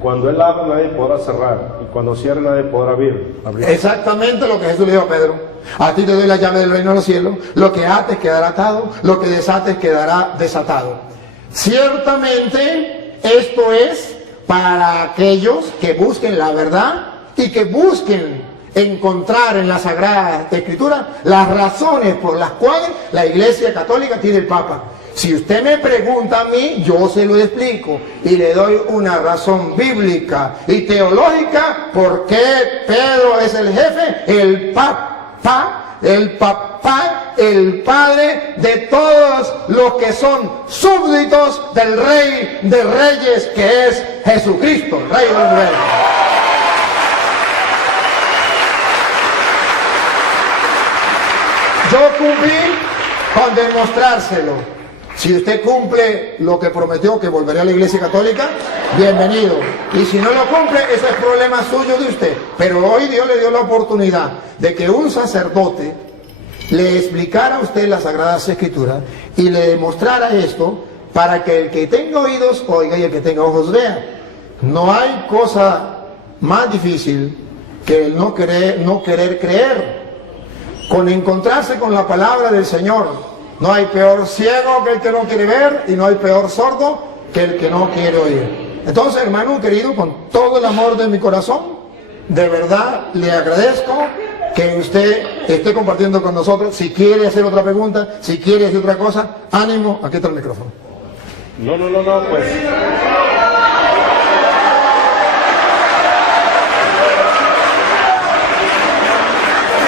Cuando él abra, nadie podrá cerrar, y cuando cierre, nadie podrá abrir. Exactamente lo que Jesús le dijo a Pedro. A ti te doy la llave del reino de los cielos. Lo que ates quedará atado, lo que desates quedará desatado. Ciertamente esto es para aquellos que busquen la verdad y que busquen encontrar en la Sagrada Escritura las razones por las cuales la Iglesia Católica tiene el Papa. Si usted me pregunta a mí, yo se lo explico y le doy una razón bíblica y teológica por qué Pedro es el jefe, el papá, el padre de todos los que son súbditos del Rey de Reyes, que es Jesucristo, Rey de los Reyes. Yo cumplí con demostrárselo. Si usted cumple lo que prometió, que volverá a la Iglesia Católica, bienvenido. Y si no lo cumple, ese es problema suyo de usted. Pero hoy Dios le dio la oportunidad de que un sacerdote le explicara a usted las Sagradas Escrituras y le demostrara esto para que el que tenga oídos oiga y el que tenga ojos vea. No hay cosa más difícil que el no querer creer. Con encontrarse con la palabra del Señor. No hay peor ciego que el que no quiere ver, y no hay peor sordo que el que no quiere oír. Entonces, hermano querido, con todo el amor de mi corazón, de verdad le agradezco que usted esté compartiendo con nosotros. Si quiere hacer otra pregunta, si quiere decir otra cosa, ánimo, aquí está el micrófono. No, pues.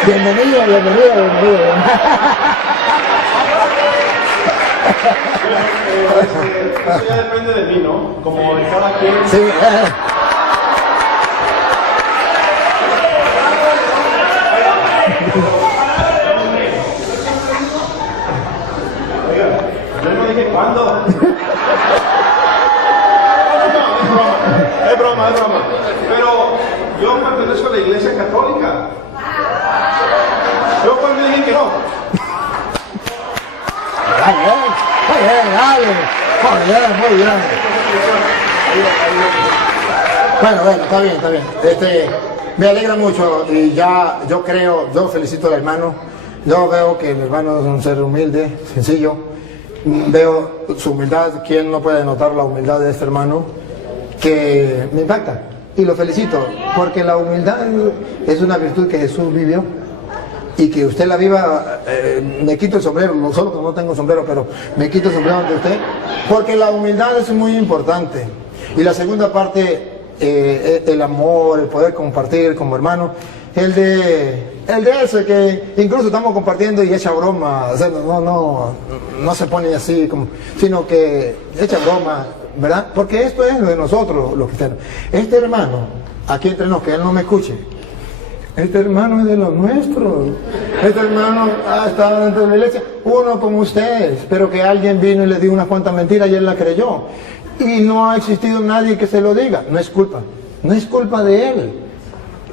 Bienvenido, bienvenido, bienvenido. Eso ya depende de mí, ¿no? Como de cada quien. Sí, Yo no dije cuándo. Es broma. Pero yo pertenezco a la Iglesia Católica. Yo cuando dije que no. muy bien. Bueno, está bien. Me alegra mucho y ya yo felicito al hermano. Yo veo que el hermano es un ser humilde, sencillo. Veo su humildad. ¿Quién no puede notar la humildad de este hermano? Que me impacta y lo felicito, porque la humildad es una virtud que Jesús vivió. Y que usted la viva, me quito el sombrero, no solo que no tengo sombrero, pero me quito el sombrero ante usted, porque la humildad es muy importante. Y la segunda parte, el amor, el poder compartir como hermano, el de ese que incluso estamos compartiendo y echa broma, o sea, no se pone así, sino que echa broma, ¿verdad? Porque esto es lo de nosotros, los cristianos. Este hermano, aquí entre nos, que él no me escuche, este hermano es de los nuestros. Este hermano ha estado dentro de la iglesia, uno como ustedes, pero que alguien vino y le dio unas cuantas mentiras y él la creyó. Y no ha existido nadie que se lo diga. No es culpa de él.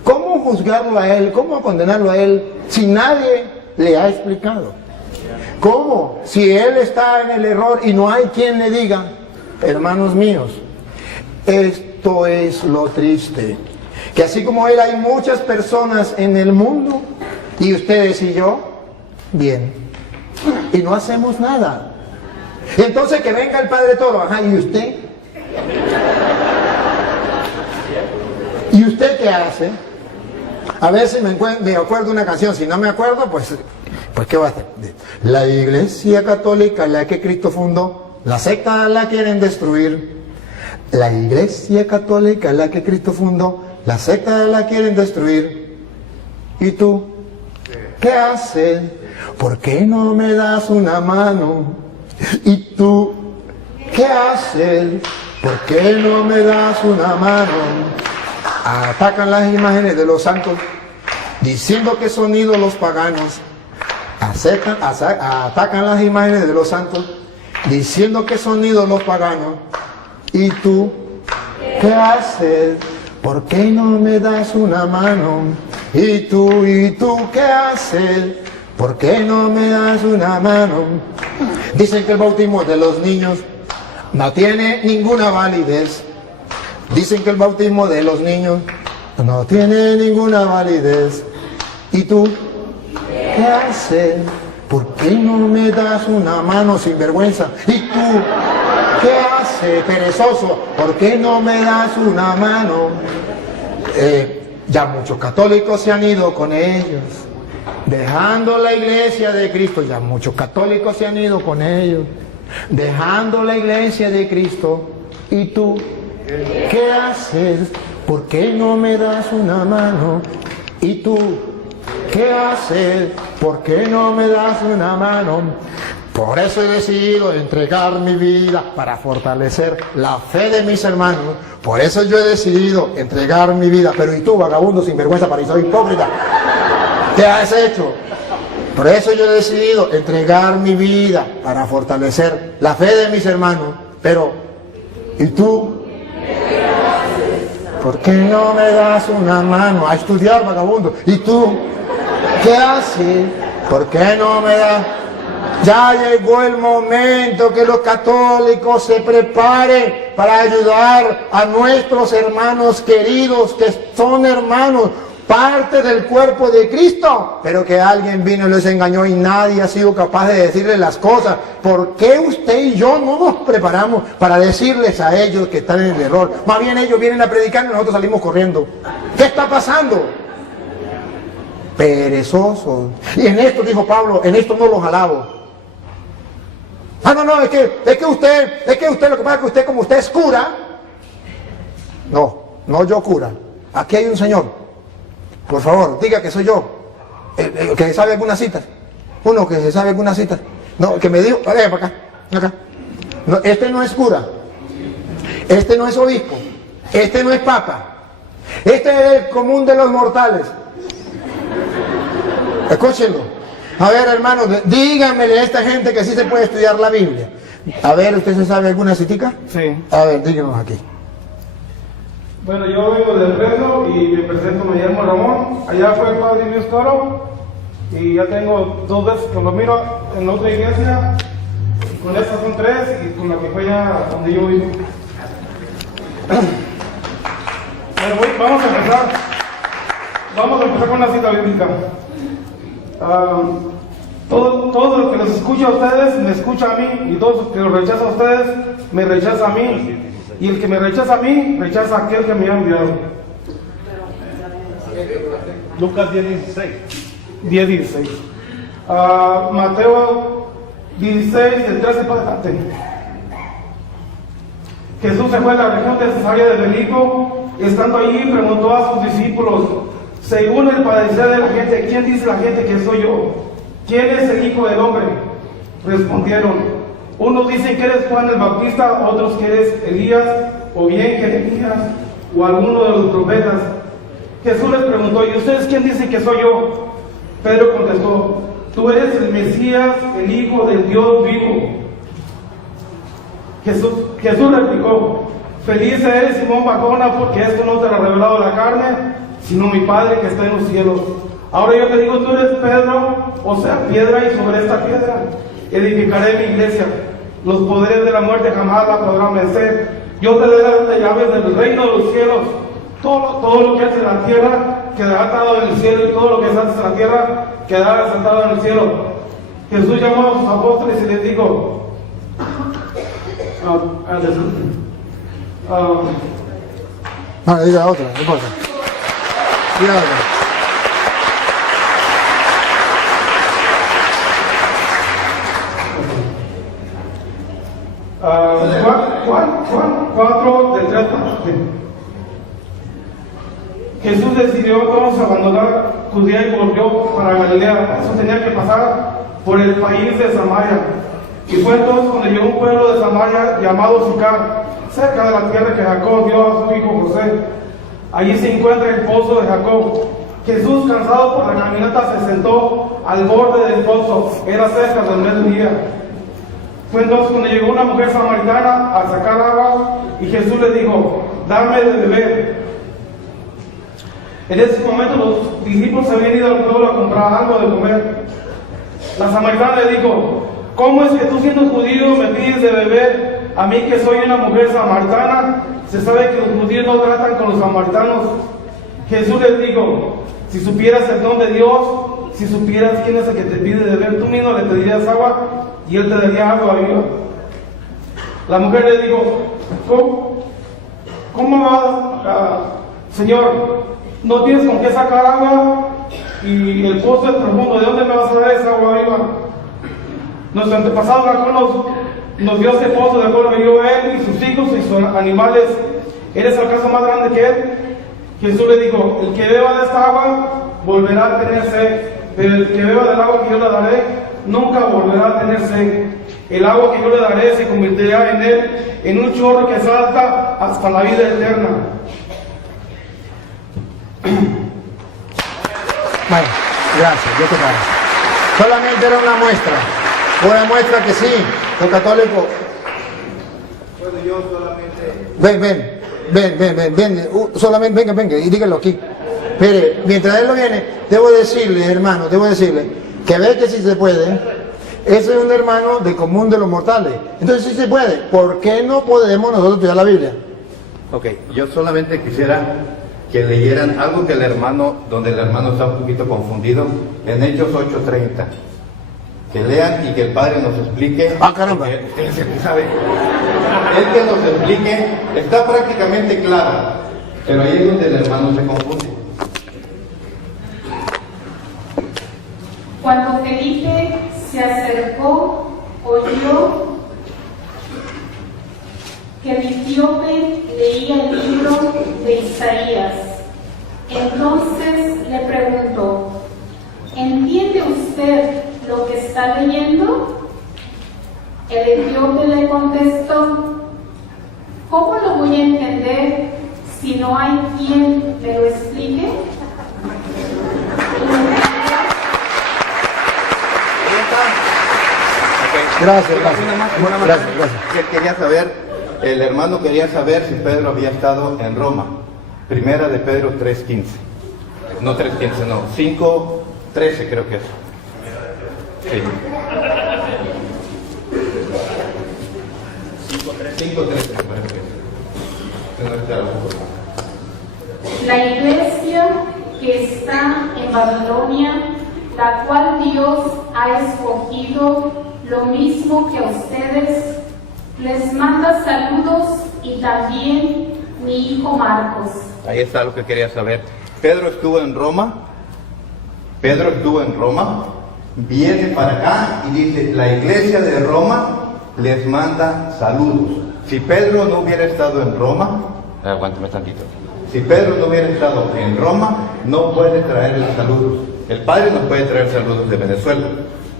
¿Cómo juzgarlo a él? ¿Cómo condenarlo a él si nadie le ha explicado? ¿Cómo? Si él está en el error y no hay quien le diga, hermanos míos, esto es lo triste. Que así como él hay muchas personas en el mundo, y ustedes y yo, bien, y no hacemos nada. Y entonces que venga el Padre Toro, ajá, ¿y usted? ¿Y usted qué hace? A ver si me acuerdo una canción, si no me acuerdo, pues ¿qué va a hacer? La Iglesia Católica, la que Cristo fundó, la secta la quieren destruir. La Iglesia Católica, la que Cristo fundó, la secta la quieren destruir. ¿Y tú? ¿Qué haces? ¿Por qué no me das una mano? ¿Y tú? ¿Qué haces? ¿Por qué no me das una mano? Atacan las imágenes de los santos, diciendo que son ídolos paganos. Atacan las imágenes de los santos, diciendo que son ídolos paganos. ¿Y tú? ¿Qué haces? ¿Por qué no me das una mano? ¿Y tú qué haces? ¿Por qué no me das una mano? Dicen que el bautismo de los niños no tiene ninguna validez. Dicen que el bautismo de los niños no tiene ninguna validez. ¿Y tú qué haces? ¿Por qué no me das una mano, sinvergüenza? ¿Y tú qué haces, perezoso? ¿Por qué no me das una mano? Ya muchos católicos se han ido con ellos, dejando la iglesia de Cristo. Ya muchos católicos se han ido con ellos, dejando la iglesia de Cristo. ¿Y tú qué haces? ¿Por qué no me das una mano? ¿Y tú qué haces? ¿Por qué no me das una mano? Por eso he decidido entregar mi vida para fortalecer la fe de mis hermanos. Por eso yo he decidido entregar mi vida. Pero ¿y tú, vagabundo, sinvergüenza, fariseo, hipócrita? ¿Qué has hecho? Por eso yo he decidido entregar mi vida para fortalecer la fe de mis hermanos. Pero ¿y tú? ¿Por qué no me das una mano a estudiar, vagabundo? ¿Y tú qué haces? ¿Por qué no me das? Ya llegó el momento que los católicos se preparen para ayudar a nuestros hermanos queridos, que son hermanos, parte del cuerpo de Cristo, pero que alguien vino y les engañó y nadie ha sido capaz de decirles las cosas. ¿Por qué usted y yo no nos preparamos para decirles a ellos que están en el error? Más bien ellos vienen a predicar y nosotros salimos corriendo. ¿Qué está pasando? Perezosos. Y en esto, dijo Pablo, en esto no los alabo. No, es que usted, lo que pasa es que usted, como usted es cura, no yo cura, aquí hay un señor, por favor, diga que soy yo, que se sabe algunas citas. Uno que se sabe algunas citas. No, que me dijo, para acá, acá. No, este no es cura. Este no es obispo. Este no es papa. Este es el común de los mortales. Escúchenlo. A ver, hermanos, díganmele a esta gente que sí se puede estudiar la Biblia. A ver, ¿usted se sabe alguna citica? Sí. A ver, díganos aquí. Bueno, yo vengo del Fresno y me presento, me llamo Ramón. Allá fue el padre Luis Toro y ya tengo 2 veces que lo miro en la otra iglesia. Con estas son 3 y con la que fue ya donde yo vivo. Bueno, vamos a empezar. Vamos a empezar con la cita bíblica. Todo lo que los escucha a ustedes me escucha a mí, y todo lo que los rechaza a ustedes me rechaza a mí, y el que me rechaza a mí rechaza a aquel que me ha enviado. Lucas 10:16. 10:16. Mateo 16, del 13 para adelante. Jesús se fue a la región de Cesarea de Filipo. Estando allí preguntó a sus discípulos, según el parecer de la gente, ¿quién dice la gente que soy yo? ¿Quién es el Hijo del Hombre? Respondieron, unos dicen que eres Juan el Bautista, otros que eres Elías, o bien Jeremías, o alguno de los profetas. Jesús les preguntó, ¿y ustedes quién dicen que soy yo? Pedro contestó, tú eres el Mesías, el Hijo del Dios vivo. Jesús replicó, feliz eres Simón Bacona, porque esto no te lo ha revelado la carne, sino mi Padre que está en los cielos. Ahora yo te digo, tú eres Pedro, o sea, piedra, y sobre esta piedra edificaré mi iglesia. Los poderes de la muerte jamás la podrán vencer. Yo te daré las llaves del reino de los cielos. Todo lo que hace en la tierra quedará atado en el cielo, y todo lo que se hace en la tierra quedará desatado en el cielo. Jesús llamó a sus apóstoles y les dijo, No, diga otra, no importa. Diga otra. Juan 4, del 3 al 7. Jesús decidió entonces abandonar Judea y volvió para Galilea. Eso tenía que pasar por el país de Samaria. Y fue entonces cuando llegó a un pueblo de Samaria llamado Sicar, cerca de la tierra que Jacob dio a su hijo José. Allí se encuentra el pozo de Jacob. Jesús, cansado por la caminata, se sentó al borde del pozo. Era cerca del mediodía. Fue entonces cuando llegó una mujer samaritana a sacar agua, y Jesús le dijo, dame de beber. En ese momento los discípulos habían ido al pueblo a comprar algo de comer. La samaritana le dijo, ¿cómo es que tú, siendo judío, me pides de beber a mí, que soy una mujer samaritana? Se sabe que los judíos no tratan con los samaritanos. Jesús les dijo, si supieras el don de Dios, si supieras quién es el que te pide de beber, tú mismo le pedirías agua y él te daría agua viva. La mujer le dijo, ¿cómo vas, Señor? No tienes con qué sacar agua y el pozo es profundo. ¿De dónde me vas a dar esa agua viva? Nuestro antepasado Jacob nos dio ese pozo, de acuerdo que dio él y sus hijos y sus animales. ¿Eres acaso más grande que él? Jesús le dijo, el que beba de esta agua volverá a tener sed, pero el que beba del agua que yo le daré nunca volverá a tener sed. El agua que yo le daré se convertirá en él en un chorro que salta hasta la vida eterna. Bueno, gracias, Dios te pague. Solamente era una muestra que sí, los católicos. Bueno, yo solamente... Ven, solamente venga, y díganlo aquí. Mire, mientras él lo viene, debo decirle, hermano, que ve que sí se puede. Ese es un hermano del común de los mortales. Entonces sí se puede. ¿Por qué no podemos nosotros estudiar la Biblia? Ok, yo solamente quisiera que leyeran algo que donde el hermano está un poquito confundido, en Hechos 8:30. Que lean y que el Padre nos explique. Ah, caramba. Él es el que sabe. Él que nos explique, está prácticamente claro, pero ahí es donde el hermano se confunde. Cuando Felipe se acercó, oyó que el etíope leía el libro de Isaías. Entonces le preguntó, ¿en está leyendo? El etíope le contestó: ¿cómo lo voy a entender si no hay quien me lo explique? Gracias, Una más. gracias. Que quería saber, el hermano quería saber si Pedro había estado en Roma. Primera de Pedro 3:15. No 3:15, no. 5:13 creo que es. Sí. 5:13 me parece que es. La iglesia que está en Babilonia, la cual Dios ha escogido, lo mismo que a ustedes, les manda saludos, y también mi hijo Marcos. Ahí está lo que quería saber. Pedro estuvo en Roma. Viene para acá y dice: la iglesia de Roma les manda saludos. Si Pedro no hubiera estado en Roma, aguántame tantito. Si Pedro no hubiera estado en Roma, no puede traerle saludos. El Padre nos puede traer saludos de Venezuela,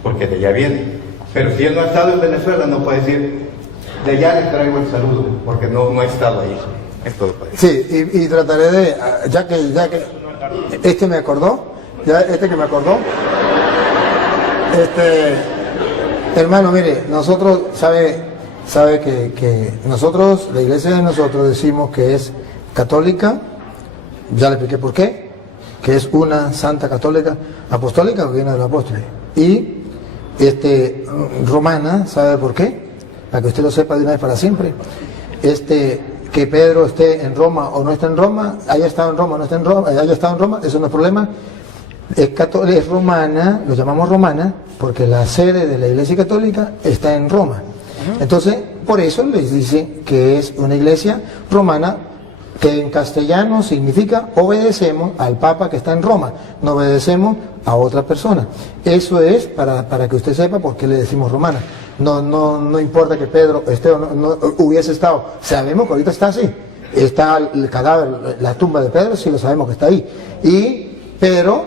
porque de allá viene. Pero si él no ha estado en Venezuela, no puede decir: de allá les traigo el saludo, porque no ha estado ahí. Es todo, Padre. Sí, y trataré de, ya que este me acordó, hermano, mire, nosotros, sabe que nosotros, la iglesia de nosotros, decimos que es católica, ya le expliqué por qué, que es una santa católica apostólica, que viene del apóstol, y romana, ¿sabe por qué? Para que usted lo sepa de una vez para siempre. Que Pedro esté en Roma o no esté en Roma, haya estado en Roma o no esté en Roma, haya estado en Roma, eso no es problema. Es romana, lo llamamos romana, porque la sede de la Iglesia Católica está en Roma. Entonces, por eso les dice que es una iglesia romana, que en castellano significa obedecemos al Papa que está en Roma, no obedecemos a otra persona. Eso es para que usted sepa por qué le decimos romana. No importa que Pedro esté o no hubiese estado, sabemos que ahorita está así, está el cadáver, la tumba de Pedro, sí lo sabemos que está ahí, pero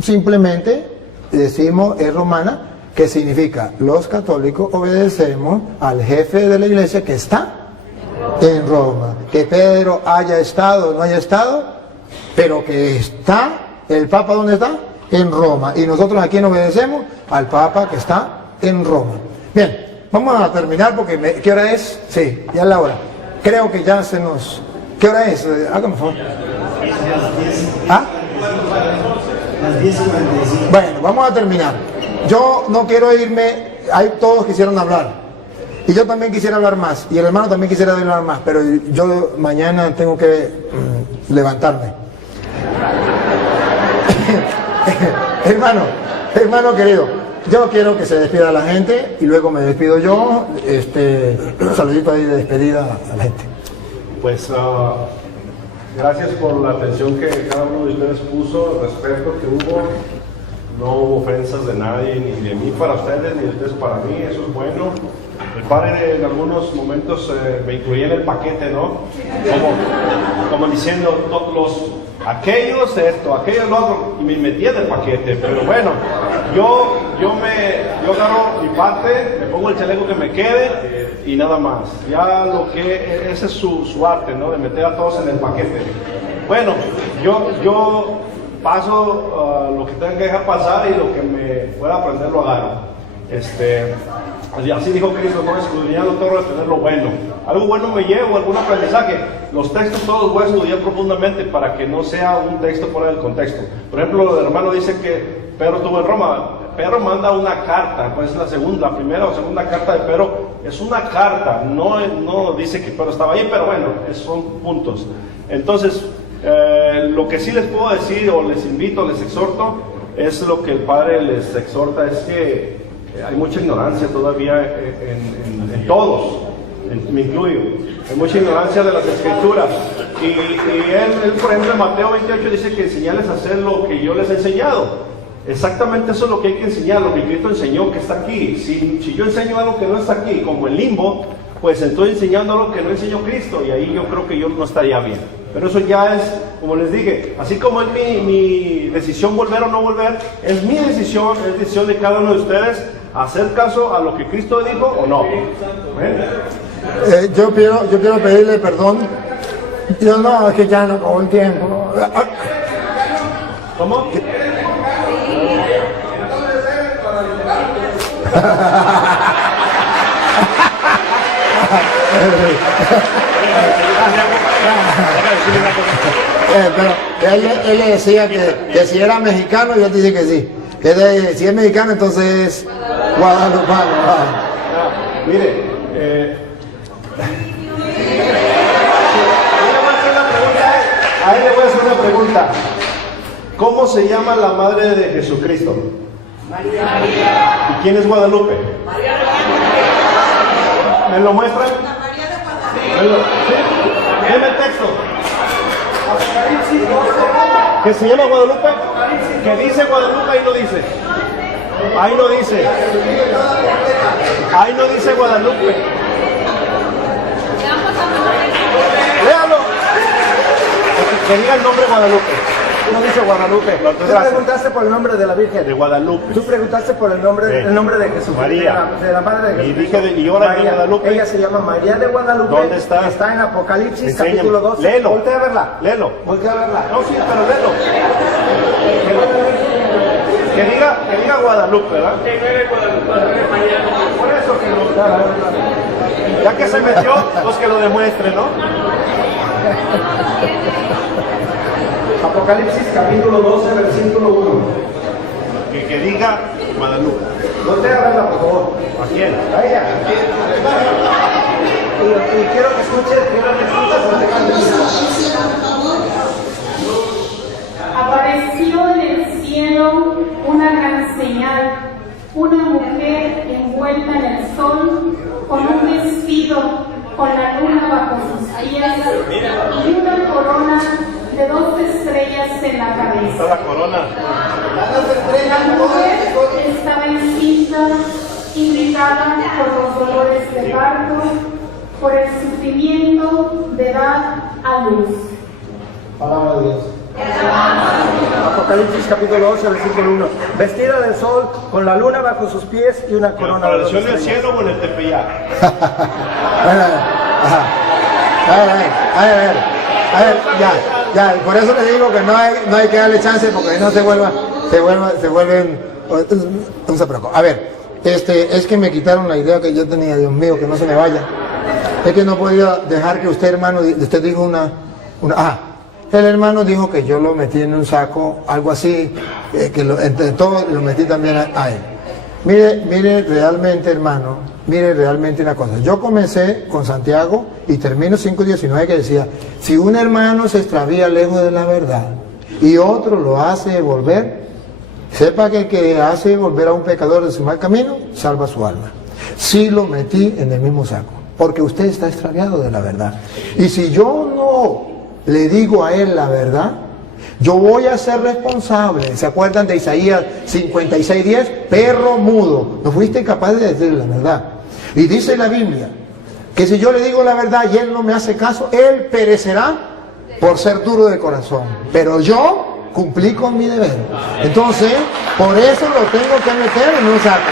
simplemente decimos es romana, que significa los católicos obedecemos al jefe de la iglesia que está en Roma. Que Pedro haya estado o no haya estado, pero que está el Papa, ¿dónde está? En Roma, y nosotros aquí no obedecemos al Papa que está en Roma. Bien, vamos a terminar porque ¿qué hora es? Sí, ya es la hora. Creo que ya se nos... ¿Qué hora es? Hágame por favor. ¿Ah? Las 10:45. Bueno, vamos a terminar. Yo no quiero irme, todos quisieron hablar. Y yo también quisiera hablar más. Y el hermano también quisiera hablar más. Pero yo mañana tengo que levantarme. Hermano querido, yo quiero que se despida la gente y luego me despido yo. Un saludito ahí de despedida a la gente. Pues gracias por la atención que cada uno de ustedes puso, el respeto que hubo. No hubo ofensas de nadie, ni de mí para ustedes, ni de ustedes para mí, eso es bueno. El padre en algunos momentos me incluía en el paquete, ¿no? Como diciendo, aquellos esto, aquellos lo otro, y me metía en el paquete. Pero bueno, yo agarro mi parte, me pongo el chaleco que me quede y nada más. Ya ese es su arte, ¿no? De meter a todos en el paquete. Bueno, yo paso lo que tenga que dejar pasar, y lo que me pueda aprender lo agarro. Así dijo Cristo: no escudriñando todo, retener lo bueno. Algo bueno me llevo, algún aprendizaje. Los textos todos voy a estudiar profundamente para que no sea un texto fuera del contexto. Por ejemplo, el hermano dice que Pedro estuvo en Roma. Pedro manda una carta, pues es la primera o segunda carta de Pedro, es una carta, no dice que Pedro estaba ahí, pero bueno, son puntos. Entonces, lo que sí les puedo decir, o les invito, les exhorto, es lo que el Padre les exhorta, es que hay mucha ignorancia todavía en todos, me incluyo. Hay mucha ignorancia de las Escrituras. Y él, por ejemplo, en Mateo 28 dice que enseñarles a hacer lo que yo les he enseñado. Exactamente eso es lo que hay que enseñar, lo que Cristo enseñó, que está aquí. Si yo enseño algo que no está aquí, como el limbo, pues estoy enseñando algo que no enseñó Cristo, y ahí yo creo que yo no estaría bien. Pero eso ya es, como les dije, así como es mi decisión volver o no volver, es mi decisión, es decisión de cada uno de ustedes. ¿hacer caso a lo que Cristo dijo o no? Yo quiero pedirle perdón. Yo no, es que ya no con el tiempo. ¿Cómo? Pero él le decía que si era mexicano, y él dice que sí. Si es mexicano, entonces es guadalupano. Mire, a él le voy a hacer una pregunta. ¿Cómo se llama la madre de Jesucristo? María. ¿Y quién es Guadalupe? María. ¿Me lo muestran? María de Guadalupe. ¿Sí? Deme el texto. ¿Que se llama Guadalupe? ¿Que dice Guadalupe? Ahí no dice. Ahí no dice. Ahí no dice Guadalupe. Léalo. Que diga el nombre Guadalupe. No dice Guadalupe. Tú preguntaste por el nombre de la Virgen. De Guadalupe. Tú preguntaste por el nombre de Jesús. María. De la madre de Jesús. Y dije, y ahora de Guadalupe. Ella se llama María de Guadalupe. ¿Dónde está? Está en Apocalipsis, Enséñame. capítulo 12. Léelo. Voltea a verla. Léelo. Voltea a verla. No, sí, pero léelo. Que diga Guadalupe, ¿verdad? Por eso que lo... Ya que se metió, pues que lo demuestre, ¿no? Apocalipsis, capítulo 12, versículo 1. Que diga Guadalupe. Voltea a verla, por favor. ¿A quién? A ella. Y quiero que escuches, Apareció en el cielo una gran señal, una mujer envuelta en el sol, con un vestido, con la luna bajo sus pies y una corona de 2 estrellas en la cabeza. Está la corona. La mujer estaba encinta, irritada por los dolores de parto, por el sufrimiento de dar a luz. Palabra de Dios. Apocalipsis capítulo 12, versículo 1. Vestida de sol, con la luna bajo sus pies y una corona de ¿Apareció en el estrellas. cielo o en el Tepeyac? A ver, ya, por eso les digo que no hay que darle chance porque no se vuelven, no se preocupe. A ver, es que me quitaron la idea que yo tenía, Dios mío, que no se me vaya. Es que no podía dejar que usted, hermano, usted dijo el hermano dijo que yo lo metí en un saco, algo así, que entre todo lo metí también a él. Mire realmente, hermano, mire realmente una cosa. Yo comencé con Santiago y termino 5:19 que decía, si un hermano se extravía lejos de la verdad y otro lo hace volver, sepa que el que hace volver a un pecador de su mal camino, salva su alma. Sí lo metí en el mismo saco, porque usted está extraviado de la verdad. Y si yo no le digo a él la verdad, yo voy a ser responsable. ¿Se acuerdan de Isaías 56:10? Perro mudo, no fuiste capaz de decir la verdad. Y dice la Biblia que si yo le digo la verdad y él no me hace caso, él perecerá por ser duro de corazón. Pero yo cumplí con mi deber. Entonces, por eso lo tengo que meter en un saco.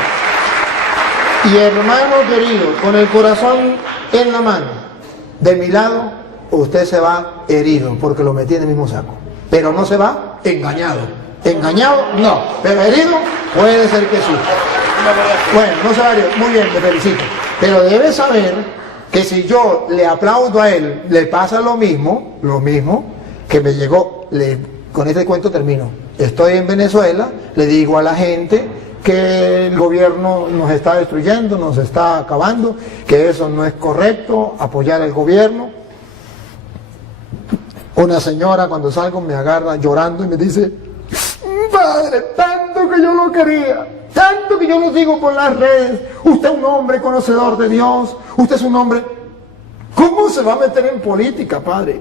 Y hermano querido, con el corazón en la mano, de mi lado, usted se va herido porque lo metí en el mismo saco. Pero no se va engañado. Engañado, no. Pero herido, puede ser que sí. Bueno, no se va herido. Muy bien, le felicito. Pero debe saber que si yo le aplaudo a él, le pasa lo mismo que me llegó. Con este cuento termino. Estoy en Venezuela, le digo a la gente que el gobierno nos está destruyendo, nos está acabando, que eso no es correcto, apoyar al gobierno. Una señora cuando salgo me agarra llorando y me dice, padre, tanto que yo lo quería, tanto que yo lo digo por las redes, usted es un hombre conocedor de Dios, usted es un hombre... ¿Cómo se va a meter en política, padre?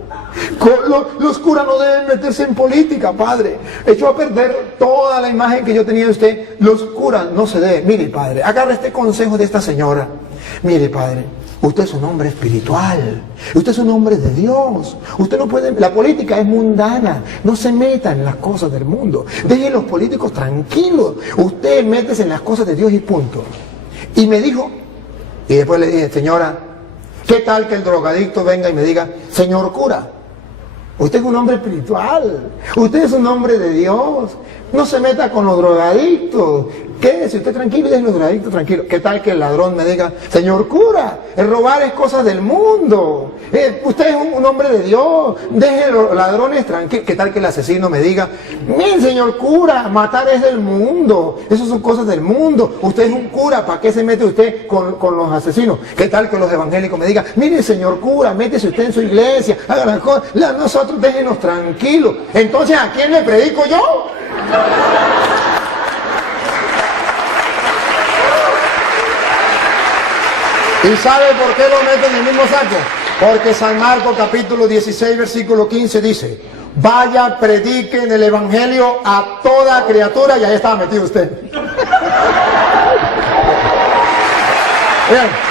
Los curas no deben meterse en política, padre. Echó a perder toda la imagen que yo tenía de usted. Los curas no se deben. Mire, padre, agarra este consejo de esta señora. Mire, padre, Usted es un hombre espiritual. Usted es un hombre de Dios. Usted no puede... La política es mundana. No se meta en las cosas del mundo. Deje a los políticos tranquilos. Usted métese en las cosas de Dios y punto. Y me dijo, y después le dije, señora, ¿qué tal que el drogadicto venga y me diga, señor cura, usted es un hombre espiritual, usted es un hombre de Dios, no se meta con los drogadictos, quédese usted tranquilo y deje los drogadictos tranquilos? ¿Qué tal que el ladrón me diga, señor cura, el robar es cosa del mundo, usted es un hombre de Dios, deje los ladrones tranquilos? ¿Qué tal que el asesino me diga, mire señor cura, matar es del mundo, eso son cosas del mundo, usted es un cura, ¿para qué se mete usted con los asesinos? ¿Qué tal que los evangélicos me digan, mire señor cura, métese usted en su iglesia, haga las cosas, nosotros déjenos tranquilos? Entonces, ¿a quién le predico yo? ¿Y sabe por qué lo meten en el mismo saco? Porque San Marcos capítulo 16 versículo 15 dice, vaya, prediquen el evangelio a toda criatura, y ahí estaba metido usted. Bien.